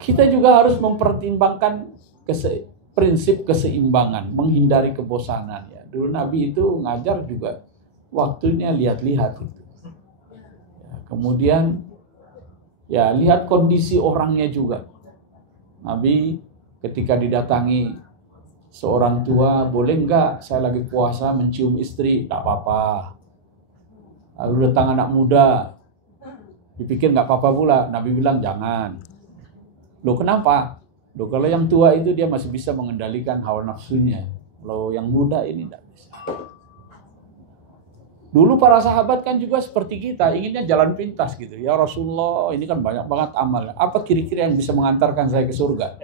Kita juga harus mempertimbangkan prinsip keseimbangan, menghindari kebosanan. Ya. Dulu Nabi itu ngajar juga waktunya lihat-lihat. Ya, kemudian ya lihat kondisi orangnya juga. Nabi ketika didatangi seorang tua, boleh enggak saya lagi puasa mencium istri? Tak apa-apa. Lalu datang anak muda, dipikir enggak apa-apa pula. Nabi bilang jangan. Loh kenapa? Loh kalau yang tua itu dia masih bisa mengendalikan hawa nafsunya. Kalau yang muda ini enggak bisa. Dulu para sahabat kan juga seperti kita, inginnya jalan pintas gitu. Ya Rasulullah, ini kan banyak banget amal. Apa kira-kira yang bisa mengantarkan saya ke surga?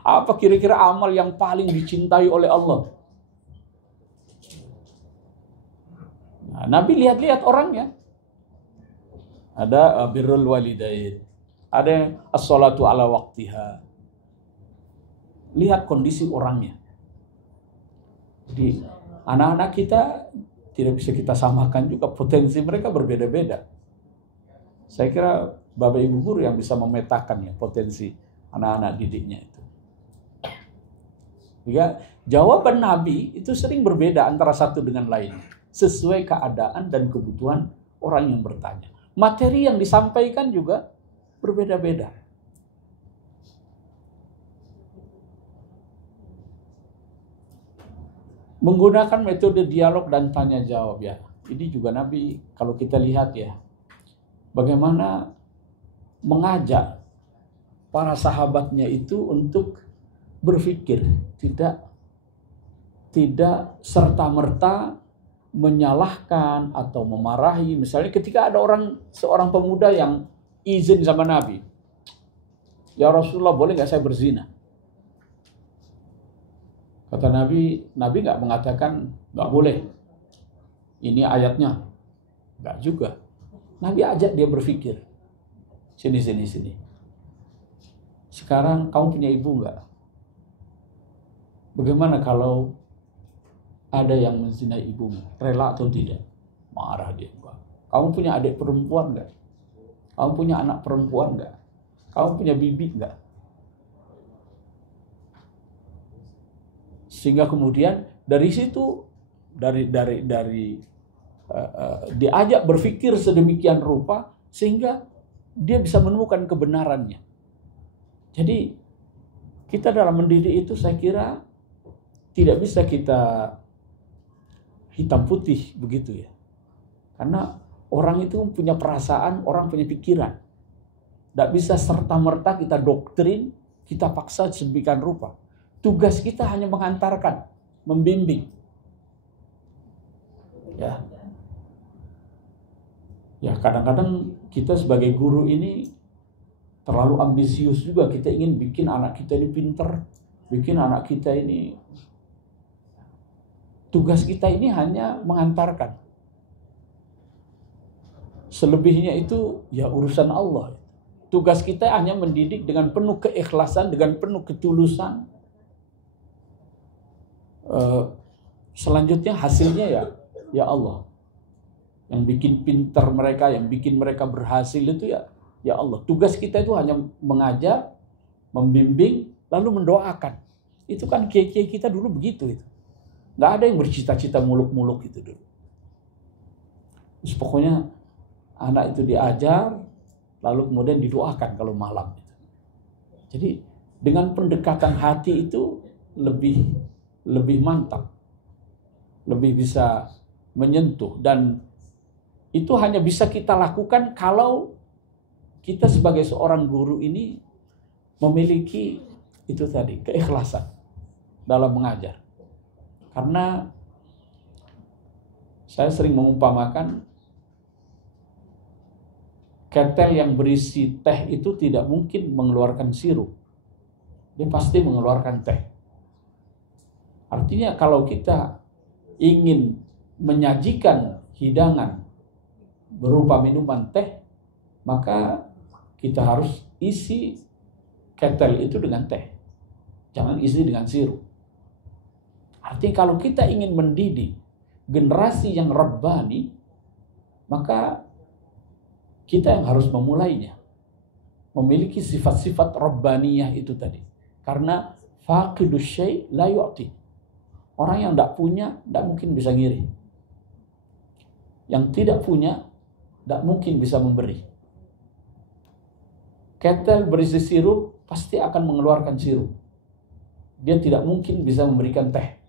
Apa kira-kira amal yang paling dicintai oleh Allah? Nah, Nabi lihat-lihat orangnya. Ada birrul walidain. Ada as-salatu ala waqtiha. Lihat kondisi orangnya. Jadi anak-anak kita tidak bisa kita samakan juga, potensi mereka berbeda-beda. Saya kira Bapak Ibu guru yang bisa memetakan ya potensi anak-anak didiknya itu. Ya, jawaban Nabi itu sering berbeda antara satu dengan lain, sesuai keadaan dan kebutuhan orang yang bertanya. Materi yang disampaikan juga berbeda-beda. Menggunakan metode dialog dan tanya jawab ya. Ini juga Nabi kalau kita lihat ya. Bagaimana mengajak para sahabatnya itu untuk berpikir, tidak serta-merta menyalahkan atau memarahi. Misalnya ketika ada seorang pemuda yang izin sama Nabi. Ya Rasulullah, boleh nggak saya berzina? Kata Nabi nggak mengatakan nggak boleh. Ini ayatnya. Nggak juga. Nabi ajak dia berpikir. Sini. Sekarang kamu punya ibu nggak? Bagaimana kalau ada yang menzinai ibumu? Rela atau tidak? Marah dia. Kamu punya adik perempuan nggak? Kamu punya anak perempuan nggak? Kamu punya bibi nggak? Sehingga kemudian dari situ diajak berpikir sedemikian rupa sehingga dia bisa menemukan kebenarannya. Jadi kita dalam mendidik itu saya kira tidak bisa kita hitam putih begitu ya. Karena orang itu punya perasaan, orang punya pikiran. Tidak bisa serta-merta kita doktrin, kita paksa sedemikian rupa. Tugas kita hanya mengantarkan, membimbing. Ya kadang-kadang kita sebagai guru ini terlalu ambisius juga. Kita ingin bikin anak kita ini pinter, bikin anak kita ini. Tugas kita ini hanya mengantarkan. Selebihnya itu ya urusan Allah. Tugas kita hanya mendidik dengan penuh keikhlasan, dengan penuh ketulusan. Selanjutnya hasilnya ya Allah. Yang bikin pintar mereka, yang bikin mereka berhasil itu ya Allah. Tugas kita itu hanya mengajar, membimbing, lalu mendoakan. Itu kan kiai-kiai kita dulu begitu itu. Nggak ada yang bercita-cita muluk-muluk itu dulu. Terus pokoknya anak itu diajar, lalu kemudian didoakan kalau malam. Jadi dengan pendekatan hati itu lebih mantap, lebih bisa menyentuh, dan itu hanya bisa kita lakukan kalau kita sebagai seorang guru ini memiliki itu tadi, keikhlasan dalam mengajar. Karena saya sering mengumpamakan ketel yang berisi teh itu tidak mungkin mengeluarkan sirup. Dia pasti mengeluarkan teh. Artinya kalau kita ingin menyajikan hidangan berupa minuman teh, maka kita harus isi ketel itu dengan teh. Jangan isi dengan sirup. Artinya kalau kita ingin mendidik generasi yang rabbani, maka kita yang harus memulainya. Memiliki sifat-sifat rabbaniyah itu tadi. Karena faqidus syai' la yu'ti. Orang yang tidak punya, tidak mungkin bisa ngiri. Yang tidak punya, tidak mungkin bisa memberi. Ketel berisi sirup, pasti akan mengeluarkan sirup. Dia tidak mungkin bisa memberikan teh.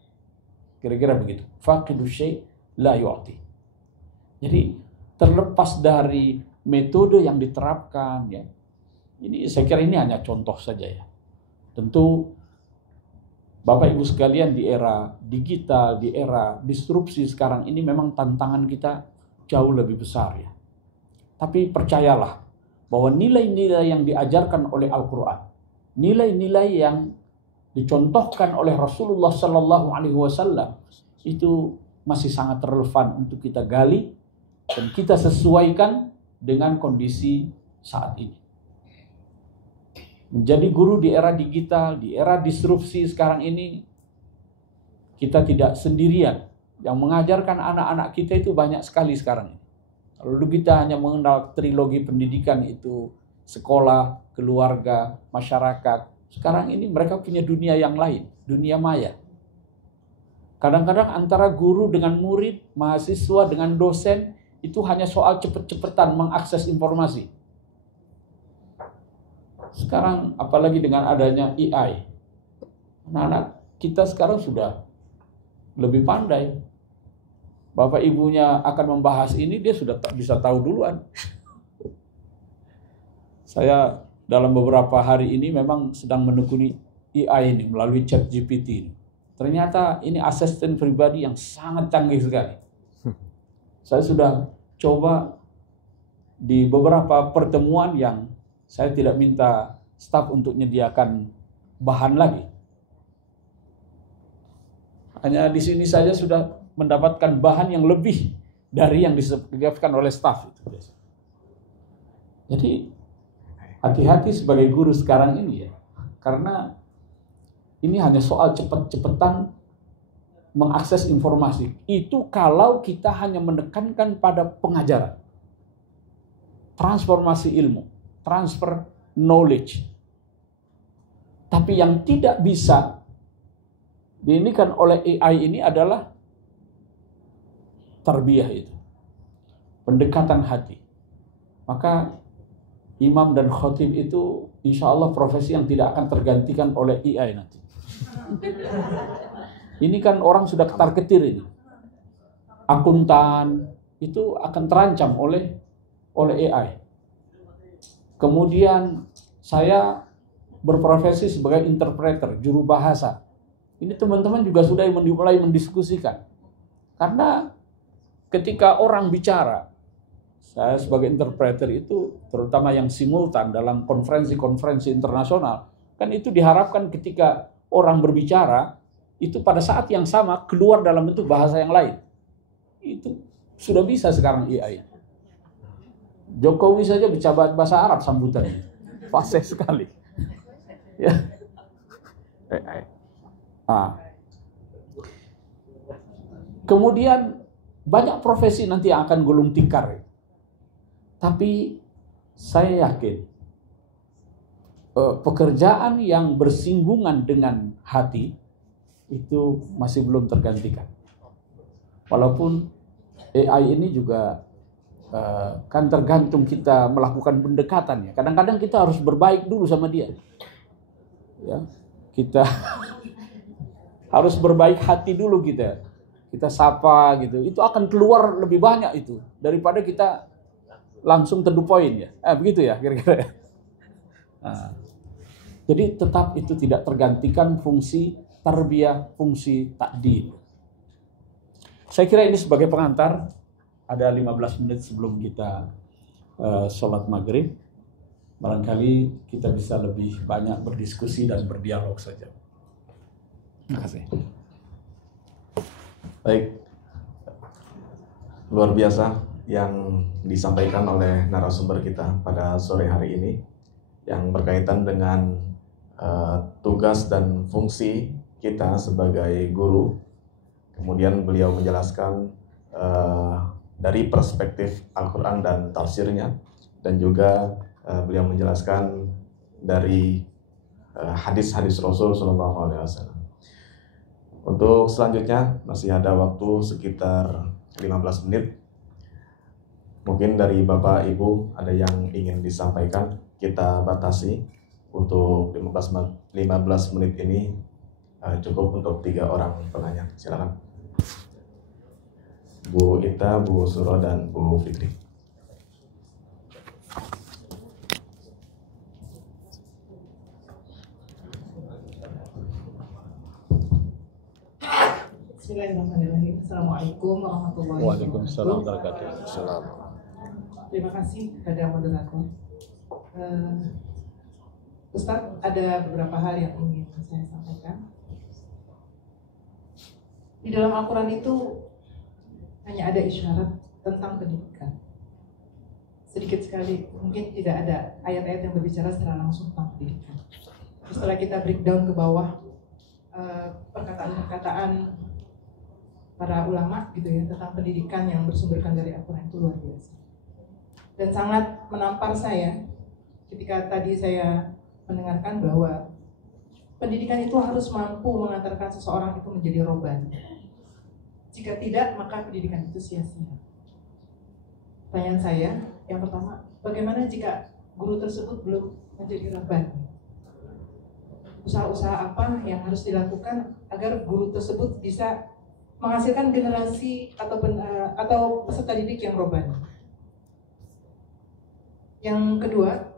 Kira-kira begitu. Faqidus syai' la yu'ti. Jadi, terlepas dari metode yang diterapkan, ya. Ini saya kira ini hanya contoh saja ya. Tentu Bapak Ibu sekalian, di era digital, di era disrupsi sekarang ini memang tantangan kita jauh lebih besar ya. Tapi percayalah bahwa nilai-nilai yang diajarkan oleh Al-Quran, nilai-nilai yang dicontohkan oleh Rasulullah Sallallahu Alaihi Wasallam itu masih sangat relevan untuk kita gali dan kita sesuaikan dengan kondisi saat ini. Menjadi guru di era digital, di era disrupsi sekarang ini, kita tidak sendirian. Yang mengajarkan anak-anak kita itu banyak sekali sekarang. Lalu kita hanya mengenal trilogi pendidikan itu sekolah, keluarga, masyarakat. Sekarang ini mereka punya dunia yang lain, dunia maya. Kadang-kadang antara guru dengan murid, mahasiswa dengan dosen, itu hanya soal cepet-cepetan mengakses informasi. Sekarang apalagi dengan adanya AI, anak-anak kita sekarang sudah lebih pandai. Bapak ibunya akan membahas ini, dia sudah bisa tahu duluan. Saya dalam beberapa hari ini memang sedang menekuni AI ini melalui ChatGPT. Ternyata ini asisten pribadi yang sangat canggih sekali. Saya sudah coba di beberapa pertemuan yang saya tidak minta staf untuk menyediakan bahan lagi. Hanya di sini saja sudah mendapatkan bahan yang lebih dari yang disediakan oleh staf. Jadi hati-hati sebagai guru sekarang ini ya. Karena ini hanya soal cepet-cepetan mengakses informasi. Itu kalau kita hanya menekankan pada pengajaran. Transformasi ilmu, transfer knowledge. Tapi yang tidak bisa diinikan oleh AI ini adalah tarbiyah itu. Pendekatan hati. Maka imam dan khatib itu insya Allah profesi yang tidak akan tergantikan oleh AI nanti. Ini kan orang sudah ketar-ketir ini. Akuntan itu akan terancam oleh AI. Kemudian saya berprofesi sebagai interpreter, juru bahasa. Ini teman-teman juga sudah mulai mendiskusikan. Karena ketika orang bicara, saya sebagai interpreter itu, terutama yang simultan dalam konferensi-konferensi internasional, kan itu diharapkan ketika orang berbicara, itu pada saat yang sama keluar dalam bentuk bahasa yang lain. Itu sudah bisa sekarang AI. Jokowi saja bicara bahasa Arab sambutannya. Fasih sekali. Ya. Kemudian banyak profesi nanti yang akan gulung tikar. Tapi saya yakin pekerjaan yang bersinggungan dengan hati itu masih belum tergantikan. Walaupun AI ini juga Kan tergantung kita melakukan pendekatan ya. Kadang-kadang kita harus berbaik dulu sama dia. Ya, kita harus berbaik hati dulu kita. Kita sapa gitu. Itu akan keluar lebih banyak itu daripada kita langsung to the point ya. Begitu ya kira-kira. Nah, jadi tetap itu tidak tergantikan fungsi tarbiyah, fungsi takdim. Saya kira ini sebagai pengantar. Ada 15 menit sebelum kita sholat maghrib. Barangkali kita bisa lebih banyak berdiskusi dan berdialog saja. Terima kasih. Baik, luar biasa yang disampaikan oleh narasumber kita pada sore hari ini yang berkaitan dengan tugas dan fungsi kita sebagai guru. Kemudian beliau menjelaskan dari perspektif Al-Quran dan tafsirnya, dan juga beliau menjelaskan dari hadis-hadis Rasul SAW. Untuk selanjutnya masih ada waktu sekitar 15 menit. Mungkin dari Bapak Ibu ada yang ingin disampaikan. Kita batasi untuk 15 menit ini cukup untuk 3 orang penanya. Silakan. Bu Ita, Bu Suro, dan Bu Fitri. Bismillahirrahmanirrahim. Assalamualaikum warahmatullahi Waalaikumsalam wabarakatuh. warahmatullahi. Terima kasih kepada moderator. Ustadz, ada beberapa hal yang ingin saya sampaikan. Di dalam Al-Quran itu hanya ada isyarat tentang pendidikan. Sedikit sekali, mungkin tidak ada ayat-ayat yang berbicara secara langsung tentang pendidikan. Setelah kita breakdown ke bawah, perkataan-perkataan para ulama gitu ya tentang pendidikan yang bersumberkan dari Al-Quran itu luar biasa. Dan sangat menampar saya ketika tadi saya mendengarkan bahwa pendidikan itu harus mampu mengantarkan seseorang itu menjadi roban. Jika tidak, maka pendidikan itu sia-sia. Pertanyaan saya, yang pertama, bagaimana jika guru tersebut belum menjadi roban? Usaha-usaha apa yang harus dilakukan agar guru tersebut bisa menghasilkan generasi atau peserta didik yang roban? Yang kedua,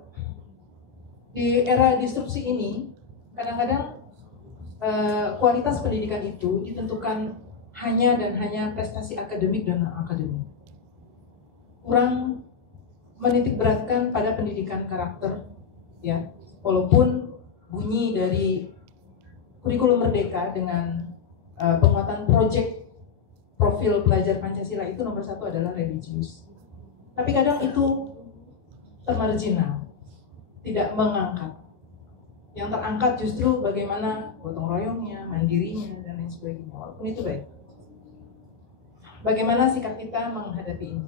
di era disrupsi ini, kadang-kadang kualitas pendidikan itu ditentukan hanya dan hanya prestasi akademik dan non-akademik. Kurang menitik beratkan pada pendidikan karakter, ya. Walaupun bunyi dari kurikulum Merdeka dengan penguatan proyek profil pelajar Pancasila itu nomor 1 adalah religius. Tapi kadang itu termarginal, tidak mengangkat. Yang terangkat justru bagaimana gotong royongnya, mandirinya, dan lain sebagainya. Walaupun itu baik. Bagaimana sikap kita menghadapi ini?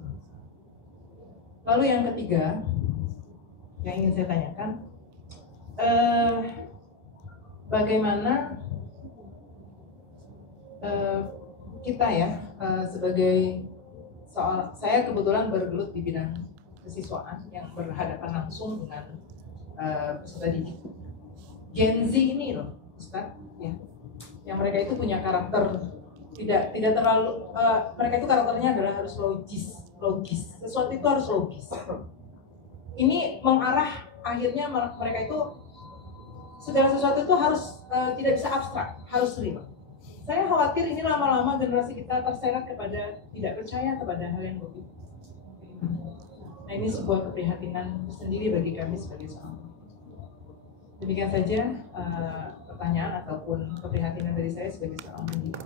Lalu yang ketiga, yang ingin saya tanyakan, bagaimana kita ya sebagai saya kebetulan bergelut di bidang kesiswaan yang berhadapan langsung dengan peserta didik. Gen Z ini loh, Ustaz, ya, yang mereka itu punya karakter tidak terlalu mereka itu karakternya adalah harus logis. Sesuatu itu harus logis. Ini mengarah akhirnya mereka itu segala sesuatu itu harus tidak bisa abstrak, harus real. Saya khawatir ini lama-lama generasi kita terseret kepada tidak percaya kepada hal yang begitu. Nah, ini sebuah keprihatinan sendiri bagi kami sebagai seorang. Demikian saja pertanyaan ataupun keprihatinan dari saya sebagai seorang pendidik.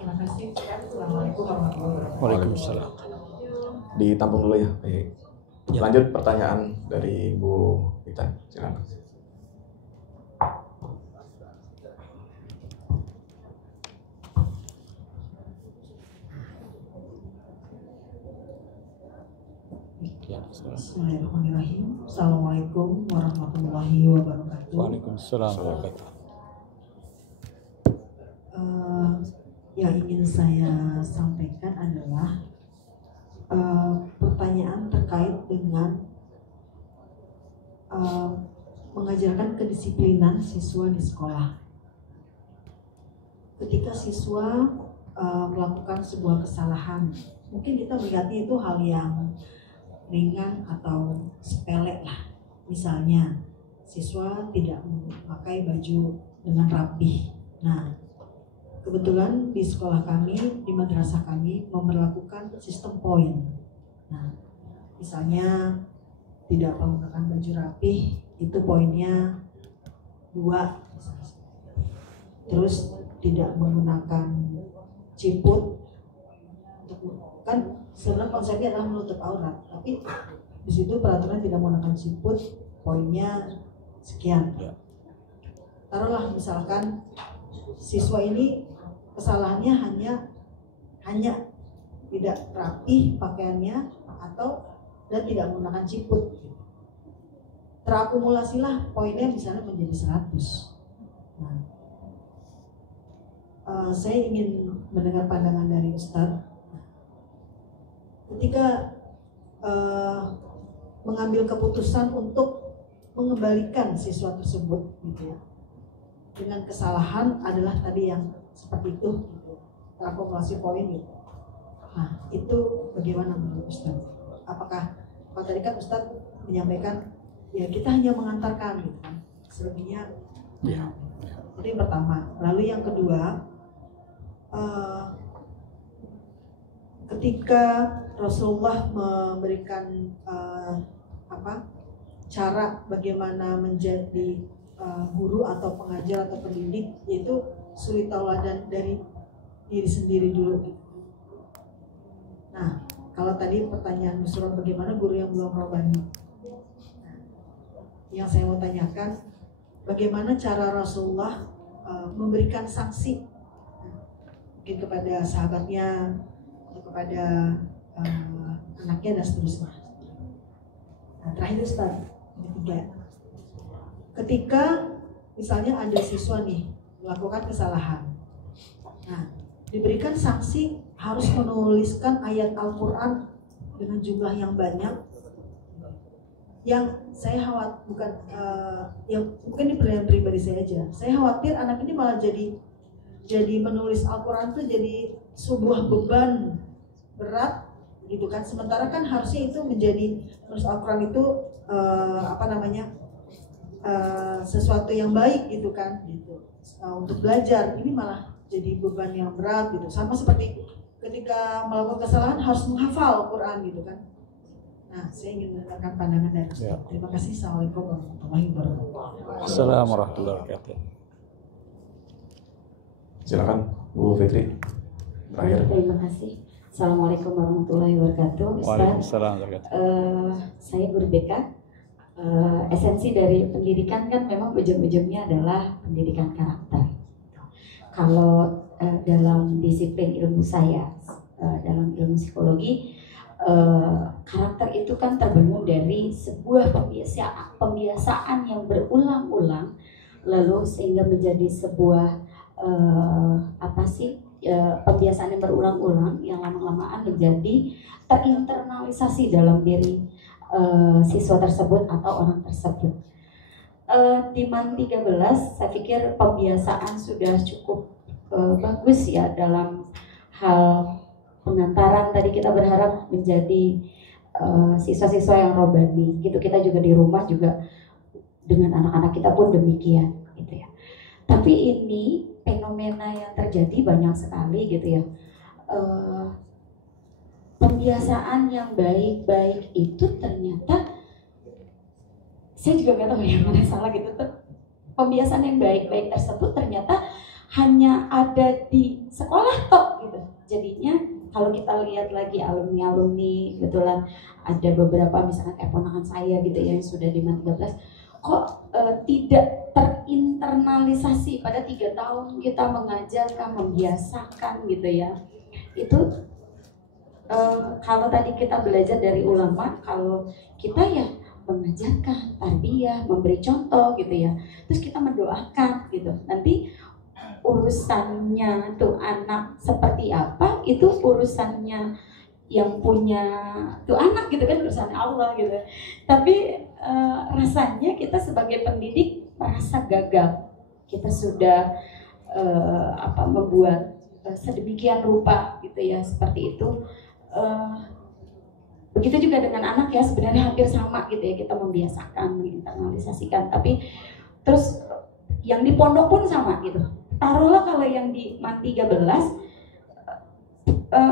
Terima kasih. Assalamualaikum warahmatullahi wabarakatuh. Waalaikumsalam. Ditampung dulu ya. Baik. Lanjut pertanyaan dari Bu Ita. Silakan. Bismillahirrahmanirrahim. Assalamualaikum warahmatullahi wabarakatuh. Waalaikumsalam warahmatullahi. Yang ingin saya sampaikan adalah pertanyaan terkait dengan mengajarkan kedisiplinan siswa di sekolah. Ketika siswa melakukan sebuah kesalahan, mungkin kita melihatnya itu hal yang ringan atau sepele lah. Misalnya siswa tidak memakai baju dengan rapih. Nah, kebetulan di sekolah kami, di madrasah kami memberlakukan sistem poin. Nah, misalnya tidak menggunakan baju rapih, itu poinnya 2. Terus tidak menggunakan ciput, kan sebenarnya konsepnya adalah menutup aurat, tapi di situ peraturan tidak menggunakan ciput, poinnya sekian. Taruhlah misalkan siswa ini kesalahannya hanya tidak rapih pakaiannya dan tidak menggunakan ciput. Terakumulasilah poinnya misalnya menjadi 100. Nah, saya ingin mendengar pandangan dari Ustadz. Ketika mengambil keputusan untuk mengembalikan siswa tersebut, gitu ya, dengan kesalahan adalah tadi yang seperti itu, gitu, terakumulasi poin gitu. Nah, itu bagaimana menurut Ustadz? Apakah kalau tadi kan Ustadz menyampaikan ya kita hanya mengantarkan gitu kan, selebihnya ya. Itu yang pertama. Lalu yang kedua, ketika Rasulullah memberikan cara bagaimana menjadi guru atau pengajar atau pendidik, yaitu suri tauladan dari diri sendiri dulu. Nah, kalau tadi pertanyaan Nusron bagaimana guru yang belum robani, nah, yang saya mau tanyakan bagaimana cara Rasulullah memberikan sanksi mungkin kepada sahabatnya atau kepada anaknya dan seterusnya. Nah, terakhir Ustaz, ketiga, ketika misalnya ada siswa nih melakukan kesalahan, nah diberikan sanksi harus menuliskan ayat Al-Quran dengan jumlah yang banyak. Yang saya khawatir bukan yang mungkin ini penilaian pribadi saya aja. Saya khawatir anak ini malah jadi menulis Al-Quran itu jadi sebuah beban berat gitu kan. Sementara kan harusnya itu menjadi menulis Al-Quran itu sesuatu yang baik gitu kan gitu. Untuk belajar ini malah jadi beban yang berat gitu. Sama seperti ketika melakukan kesalahan harus menghafal Al-Quran gitu kan. Nah, saya ingin mendengarkan pandangan dari Ustaz. Terima kasih. Assalamualaikum warahmatullahi wabarakatuh. Assalamualaikum warahmatullahi wabarakatuh. Silakan Bu Fitri. Terakhir. Terima kasih. Assalamualaikum warahmatullahi wabarakatuh. Waalaikumsalam warahmatullahi wabarakatuh. Saya guru BK. Esensi dari pendidikan kan memang ujung-ujungnya adalah pendidikan karakter. Kalau dalam disiplin ilmu saya, dalam ilmu psikologi, karakter itu kan terbangun dari sebuah pembiasaan yang berulang-ulang, lalu sehingga menjadi sebuah pembiasaan yang berulang-ulang yang lama-lamaan menjadi terinternalisasi dalam diri siswa tersebut atau orang tersebut. Di MAN 13 saya pikir pembiasaan sudah cukup bagus ya dalam hal pengantaran. Tadi kita berharap menjadi siswa-siswa yang robani gitu. Kita juga di rumah juga dengan anak-anak kita pun demikian gitu ya. Tapi ini fenomena yang terjadi banyak sekali gitu ya. Pembiasaan yang baik-baik itu ternyata saya juga nggak tahu yang mana salah gitu. Pembiasaan yang baik-baik tersebut ternyata hanya ada di sekolah tok gitu. Jadinya kalau kita lihat lagi alumni kebetulan ada beberapa misalkan kayak ponakan saya gitu ya yang sudah di MAN 13 kok tidak terinternalisasi pada 3 tahun kita mengajarkan, membiasakan gitu ya. Itu kalau tadi kita belajar dari ulama, kalau kita ya mengajarkan, tarbiyah, memberi contoh gitu ya. Terus kita mendoakan gitu. Nanti urusannya tuh anak seperti apa itu urusannya yang punya tuh anak gitu kan urusan Allah gitu. Tapi rasanya kita sebagai pendidik merasa gagal. Kita sudah membuat sedemikian rupa gitu ya, seperti itu. Begitu juga dengan anak ya, sebenarnya hampir sama gitu ya, kita membiasakan, menginternalisasikan. Tapi terus yang di pondok pun sama gitu. Taruhlah kalau yang di MAN 13,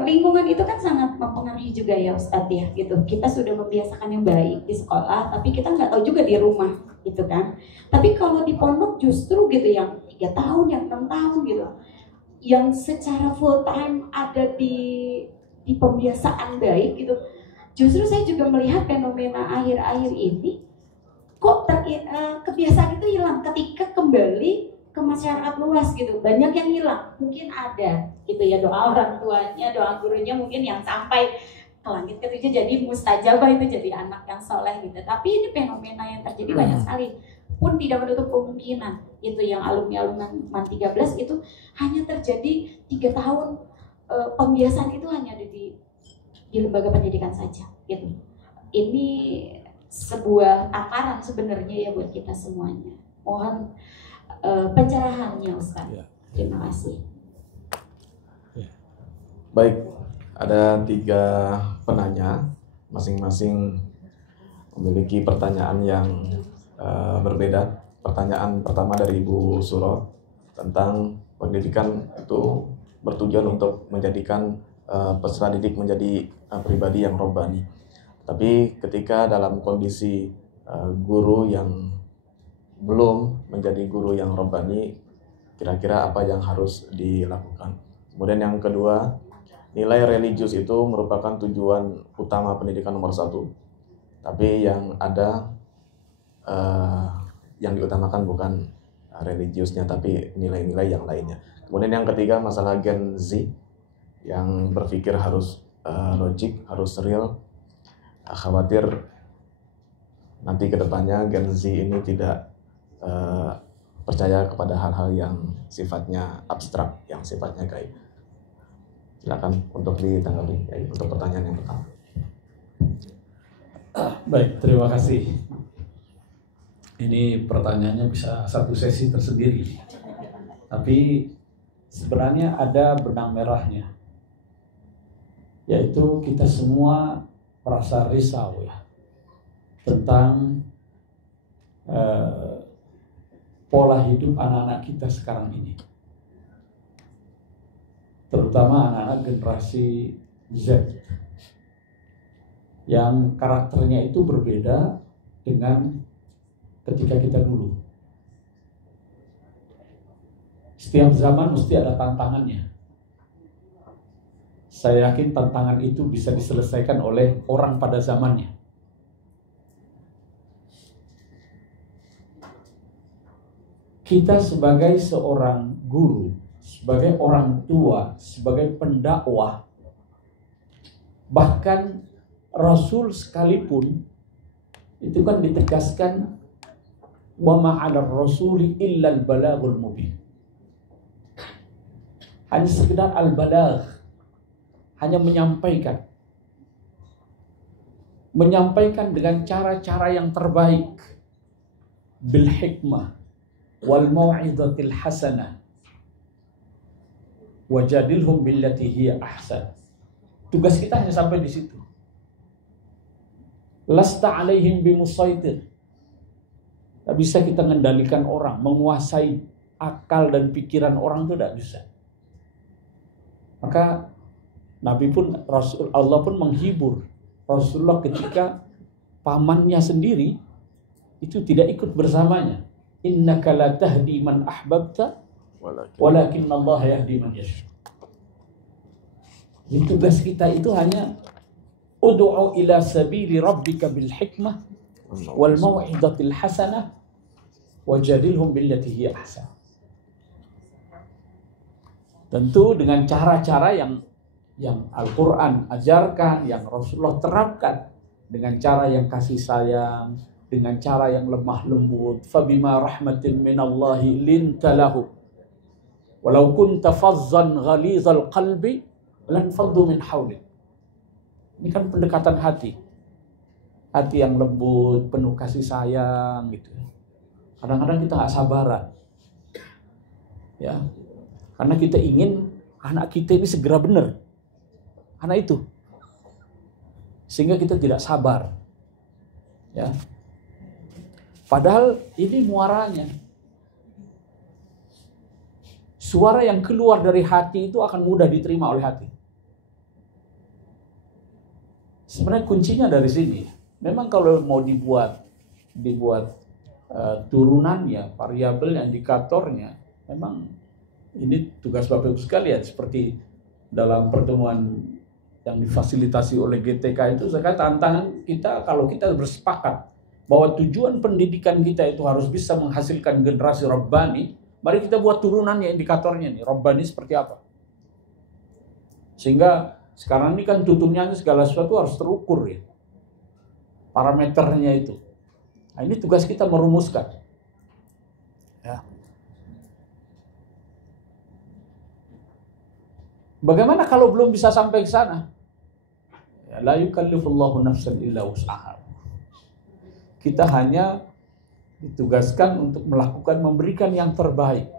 lingkungan itu kan sangat mempengaruhi juga ya Ustadz ya gitu. Kita sudah membiasakan yang baik di sekolah, tapi kita nggak tahu juga di rumah gitu kan. Tapi kalau di pondok justru gitu, yang 3 tahun, yang 6 tahun gitu, yang secara full time ada di pembiasaan baik gitu. Justru saya juga melihat fenomena akhir-akhir ini kok kebiasaan itu hilang ketika kembali ke masyarakat luas gitu. Banyak yang hilang, mungkin ada gitu ya, doa orang tuanya, doa gurunya mungkin yang sampai ke langit ke-7 jadi mustajabah, itu jadi anak yang soleh gitu. Tapi ini fenomena yang terjadi banyak sekali, pun tidak menutup kemungkinan itu yang alumni-alumni MAN 13 itu hanya terjadi 3 tahun pembiasaan itu hanya ada di lembaga pendidikan saja gitu. Ini sebuah tamparan sebenarnya ya buat kita semuanya. Mohon pencerahannya Ustaz. Ya. Terima kasih. Baik, ada 3 penanya, masing-masing memiliki pertanyaan yang berbeda. Pertanyaan pertama dari Ibu Suro tentang pendidikan itu bertujuan untuk menjadikan peserta didik menjadi pribadi yang robbani. Tapi ketika dalam kondisi guru yang belum menjadi guru yang robbani, kira-kira apa yang harus dilakukan? Kemudian yang kedua, nilai religius itu merupakan tujuan utama pendidikan nomor 1. Tapi yang ada yang diutamakan bukan religiusnya, tapi nilai-nilai yang lainnya. Kemudian yang ketiga, masalah Gen Z yang berpikir harus logik, harus real. Khawatir nanti kedepannya Gen Z ini tidak percaya kepada hal-hal yang sifatnya abstrak, yang sifatnya gaib. Silakan untuk ditanggapi untuk pertanyaan yang pertama. Baik, terima kasih. Ini pertanyaannya bisa satu sesi tersendiri. Tapi sebenarnya ada benang merahnya, yaitu kita semua merasa risau ya tentang pola hidup anak-anak kita sekarang ini, terutama anak-anak generasi Z yang karakternya itu berbeda dengan ketika kita dulu. Setiap zaman mesti ada tantangannya. Saya yakin tantangan itu bisa diselesaikan oleh orang pada zamannya. Kita sebagai seorang guru, sebagai orang tua, sebagai pendakwah, bahkan Rasul sekalipun itu kan ditegaskan wa ma'alar rasuli illal balagul mubin. Hanya sekedar al-balagh, hanya menyampaikan dengan cara-cara yang terbaik, bil hikmah wal mau'izatil hasanah wajadilhum billati hiya ahsan. Tugas kita hanya sampai di situ. Lasta alaihim bimusaitir. Tak bisa kita mengendalikan orang, menguasai akal dan pikiran orang, itu tidak bisa. Maka Nabi pun, Allah pun menghibur Rasulullah ketika pamannya sendiri itu tidak ikut bersamanya. Innaka la tahdi man ahbabta walakin Allah yahdi man yasha. Jadi tugas kita itu hanya ud'u ila sabili rabbika bil hikmah wal mau'izatil hasanah wajadilhum billati hiya ahsan. Tentu dengan cara-cara yang Al-Quran ajarkan, yang Rasulullah terapkan, dengan cara yang kasih sayang, dengan cara yang lemah lembut. Fabima rahmatin minallahi linta lahu walau kunta fazzan ghalizal qalbi lan faddu min hawlik. Ini kan pendekatan hati. Hati yang lembut, penuh kasih sayang gitu. Kadang-kadang kita nggak sabaran. Ya. Karena kita ingin anak kita ini segera benar. Karena itu. Sehingga kita tidak sabar. Ya. Padahal ini muaranya. Suara yang keluar dari hati itu akan mudah diterima oleh hati. Sebenarnya kuncinya dari sini. Memang kalau mau dibuat turunannya, variabelnya, indikatornya, memang ini tugas Bapak Ibu sekalian. Seperti dalam pertemuan yang difasilitasi oleh GTK itu, saya kata tantangan kita kalau kita bersepakat bahwa tujuan pendidikan kita itu harus bisa menghasilkan generasi Rabbani, mari kita buat turunannya, indikatornya nih, Rabbani seperti apa. Sehingga sekarang ini kan tuturnya segala sesuatu harus terukur ya. Parameternya itu. Nah, ini tugas kita merumuskan. Ya. Bagaimana kalau belum bisa sampai ke sana? Ya, la yukallifullahu nafsan illa wus'aha. Kita hanya ditugaskan untuk melakukan, memberikan yang terbaik.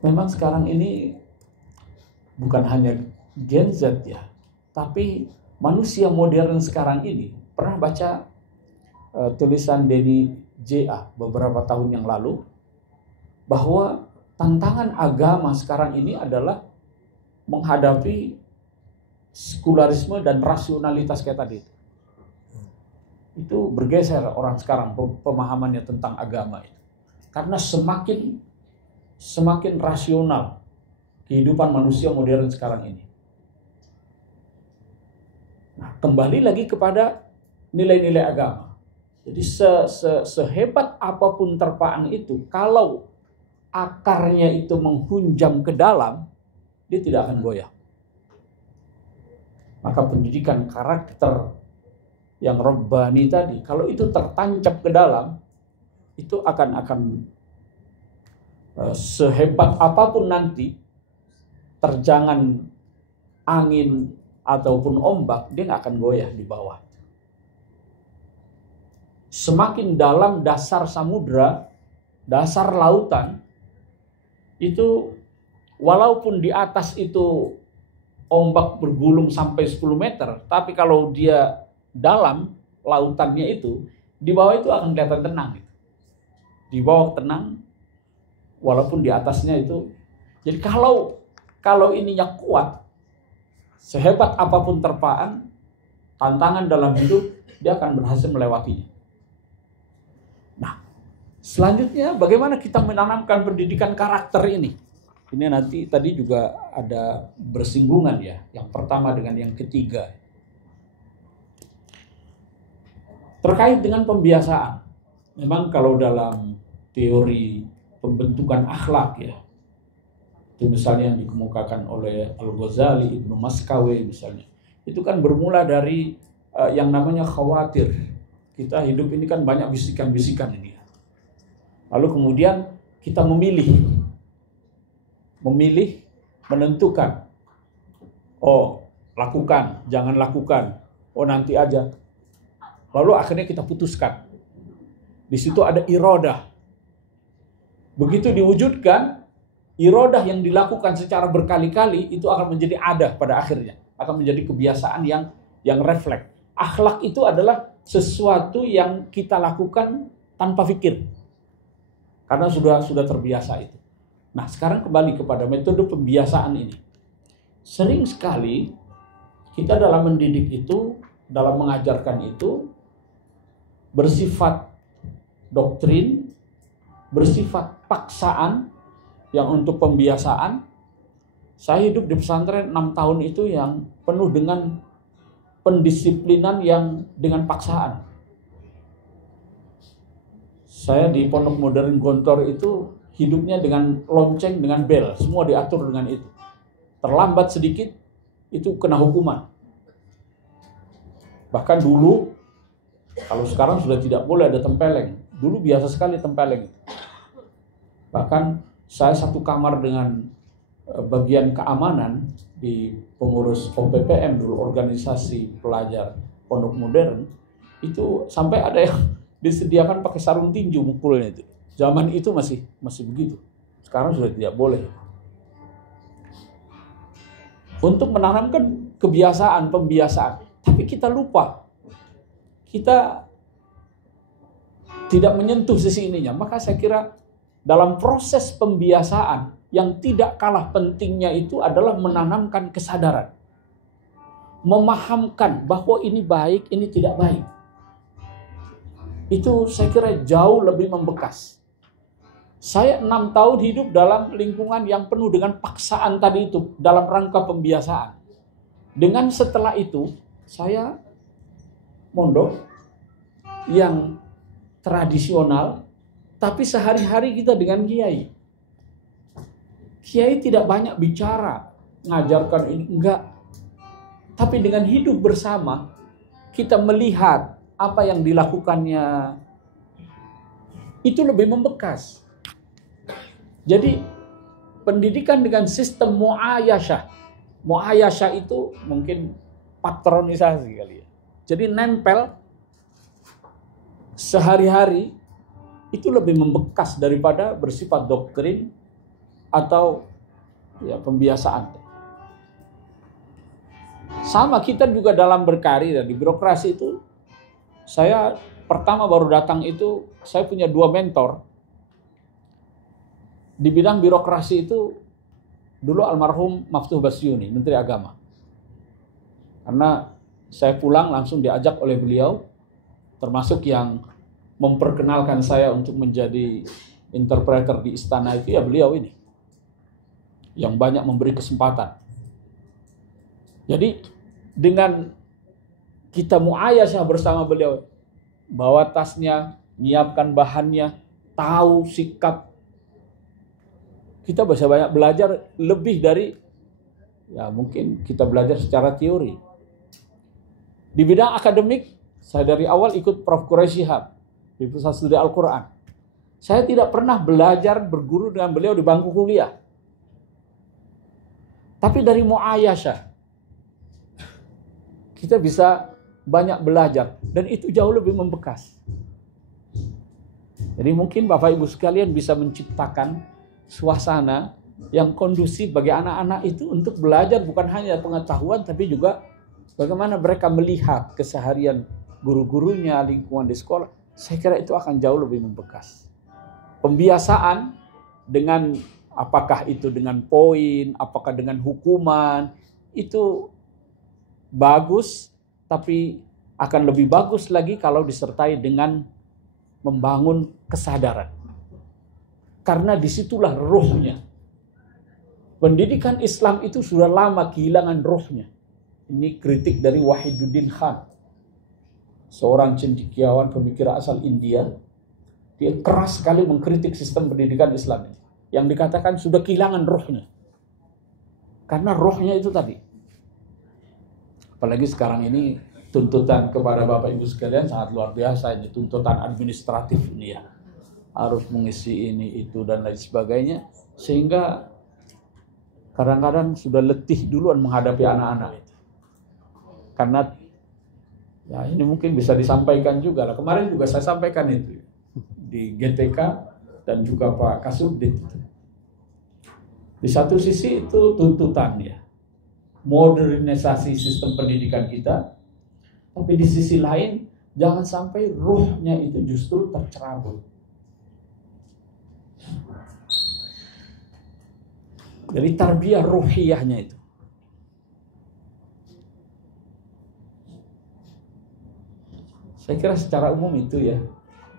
Memang sekarang ini bukan hanya Gen Z ya, tapi manusia modern sekarang ini. Pernah baca tulisan Denny J.A. beberapa tahun yang lalu, bahwa tantangan agama sekarang ini adalah menghadapi sekularisme dan rasionalitas kayak tadi. Itu bergeser orang sekarang pemahamannya tentang agama itu. Karena semakin rasional kehidupan manusia modern sekarang ini. Nah, kembali lagi kepada nilai-nilai agama. Jadi sehebat apapun terpaan itu, kalau akarnya itu menghunjam ke dalam, dia tidak akan goyah. Maka pendidikan karakter yang Rabbani tadi, kalau itu tertancap ke dalam, itu akan sehebat apapun nanti terjangan angin ataupun ombak, dia nggak akan goyah di bawah. Semakin dalam dasar samudra, dasar lautan, itu walaupun di atas itu ombak bergulung sampai 10 meter, tapi kalau dia dalam lautannya itu, di bawah itu akan kelihatan tenang. Di bawah tenang, walaupun di atasnya itu. Jadi kalau ininya kuat, sehebat apapun terpaan, tantangan dalam hidup, dia akan berhasil melewatinya. Nah, selanjutnya bagaimana kita menanamkan pendidikan karakter ini? Ini nanti tadi juga ada bersinggungan ya. Yang pertama dengan yang ketiga. Terkait dengan pembiasaan. Memang kalau dalam teori pembentukan akhlak ya, itu misalnya yang dikemukakan oleh Al-Ghazali, Ibnu Maskawi misalnya, itu kan bermula dari yang namanya khawatir. Kita hidup ini kan banyak bisikan-bisikan ini. Lalu kemudian kita memilih, menentukan, oh lakukan, jangan lakukan, oh nanti aja. Lalu akhirnya kita putuskan. Di situ ada iradah. Begitu diwujudkan, iradah yang dilakukan secara berkali-kali itu akan menjadi adah pada akhirnya, akan menjadi kebiasaan yang refleks. Akhlak itu adalah sesuatu yang kita lakukan tanpa pikir, karena sudah terbiasa itu. Nah, sekarang kembali kepada metode pembiasaan ini. Sering sekali kita dalam mendidik itu, dalam mengajarkan itu, bersifat doktrin, bersifat paksaan yang untuk pembiasaan. Saya hidup di pesantren 6 tahun itu yang penuh dengan pendisiplinan yang dengan paksaan. Saya di Pondok Modern Gontor itu hidupnya dengan lonceng, dengan bel, semua diatur dengan itu. Terlambat sedikit, itu kena hukuman. Bahkan dulu, kalau sekarang sudah tidak boleh ada tempeleng. Dulu biasa sekali tempeleng. Bahkan saya satu kamar dengan bagian keamanan di pengurus OPPM dulu, organisasi pelajar pondok modern, itu sampai ada yang disediakan pakai sarung tinju mukulnya itu. Zaman itu masih begitu. Sekarang sudah tidak boleh. Untuk menanamkan pembiasaan. Tapi kita lupa. Kita tidak menyentuh sisi ininya. Maka saya kira dalam proses pembiasaan yang tidak kalah pentingnya itu adalah menanamkan kesadaran. Memahamkan bahwa ini baik, ini tidak baik. Itu saya kira jauh lebih membekas. Saya 6 tahun hidup dalam lingkungan yang penuh dengan paksaan tadi itu, dalam rangka pembiasaan. Dengan setelah itu, saya mondok yang tradisional, tapi sehari-hari kita dengan kiai. Kiai tidak banyak bicara, ngajarkan ini, enggak. Tapi dengan hidup bersama, kita melihat apa yang dilakukannya, itu lebih membekas. Jadi pendidikan dengan sistem mu'ayasyah. Mu'ayasyah itu mungkin patronisasi kali ya. Jadi nempel sehari-hari itu lebih membekas daripada bersifat doktrin atau ya pembiasaan. Sama kita juga dalam berkarir di birokrasi itu. Saya pertama baru datang itu saya punya 2 mentor. Di bidang birokrasi itu dulu almarhum Maftuh Basyuni, Menteri Agama. Karena saya pulang langsung diajak oleh beliau, termasuk yang memperkenalkan saya untuk menjadi interpreter di istana itu ya beliau ini. Yang banyak memberi kesempatan. Jadi dengan kita mu'ayasyah bersama beliau, bawa tasnya, nyiapkan bahannya, tahu sikap, kita bisa banyak belajar lebih dari ya mungkin kita belajar secara teori. Di bidang akademik, saya dari awal ikut Prof. Quraisy Shihab di Pusat Studi Al-Quran. Saya tidak pernah belajar berguru dengan beliau di bangku kuliah. Tapi dari mu'ayasyah, kita bisa banyak belajar. Dan itu jauh lebih membekas. Jadi mungkin Bapak Ibu sekalian bisa menciptakan suasana yang kondusif bagi anak-anak itu untuk belajar bukan hanya pengetahuan tapi juga bagaimana mereka melihat keseharian guru-gurunya, lingkungan di sekolah. Saya kira itu akan jauh lebih membekas. Pembiasaan dengan apakah itu dengan poin, apakah dengan hukuman, itu bagus, tapi akan lebih bagus lagi kalau disertai dengan membangun kesadaran. Karena disitulah rohnya. Pendidikan Islam itu sudah lama kehilangan rohnya. Ini kritik dari Wahiduddin Khan. Seorang cendekiawan pemikir asal India. Dia keras sekali mengkritik sistem pendidikan Islam. Yang dikatakan sudah kehilangan rohnya. Karena rohnya itu tadi. Apalagi sekarang ini tuntutan kepada Bapak Ibu sekalian sangat luar biasa. Ini tuntutan administratif ini ya. Harus mengisi ini, itu, dan lain sebagainya. Sehingga kadang-kadang sudah letih duluan menghadapi anak-anak itu. Karena ya ini mungkin bisa disampaikan juga lah. Kemarin juga saya sampaikan itu di GTK dan juga Pak Kasubdit. Di satu sisi itu tuntutan ya. Modernisasi sistem pendidikan kita. Tapi di sisi lain jangan sampai ruhnya itu justru tercerabut. Dari tarbiyah ruhiyahnya itu. Saya kira secara umum itu ya.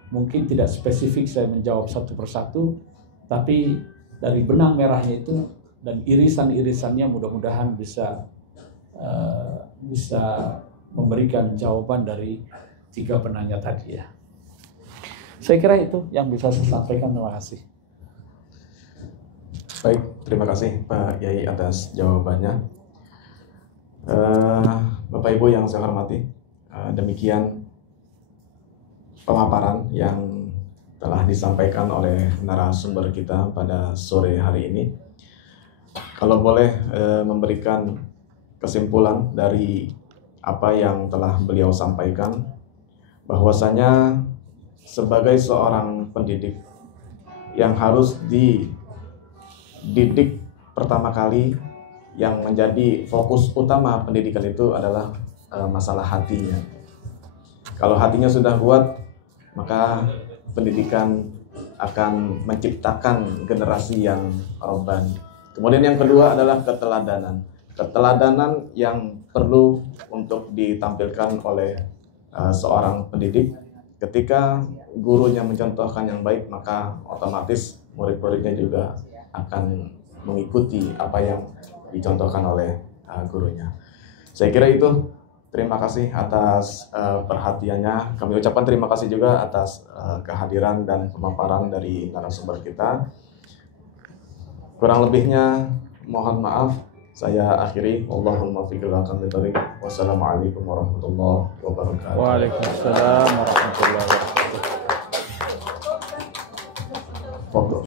Mungkin tidak spesifik saya menjawab satu persatu. Tapi dari benang merahnya itu dan irisan-irisannya mudah-mudahan bisa memberikan jawaban dari 3 penanya tadi ya. Saya kira itu yang bisa saya sampaikan. Terima kasih. Baik, terima kasih Pak Yai atas jawabannya. Bapak Ibu yang saya hormati, demikian pemaparan yang telah disampaikan oleh narasumber kita pada sore hari ini. kalau boleh memberikan kesimpulan dari apa yang telah beliau sampaikan, bahwasanya sebagai seorang pendidik yang harus dididik pertama kali, yang menjadi fokus utama pendidikan itu adalah masalah hatinya. Kalau hatinya sudah kuat, maka pendidikan akan menciptakan generasi yang robbani. Kemudian yang kedua adalah keteladanan. Keteladanan yang perlu untuk ditampilkan oleh seorang pendidik. Ketika gurunya mencontohkan yang baik, maka otomatis murid-muridnya juga akan mengikuti apa yang dicontohkan oleh gurunya. Saya kira itu. Terima kasih atas perhatiannya. Kami ucapkan terima kasih juga atas kehadiran dan pemaparan dari narasumber kita. Kurang lebihnya mohon maaf. Saya akhiri. Allahumma fiqhil akan ditarik. Wassalamualaikum warahmatullahi wabarakatuh. Waalaikumsalam warahmatullahi wabarakatuh.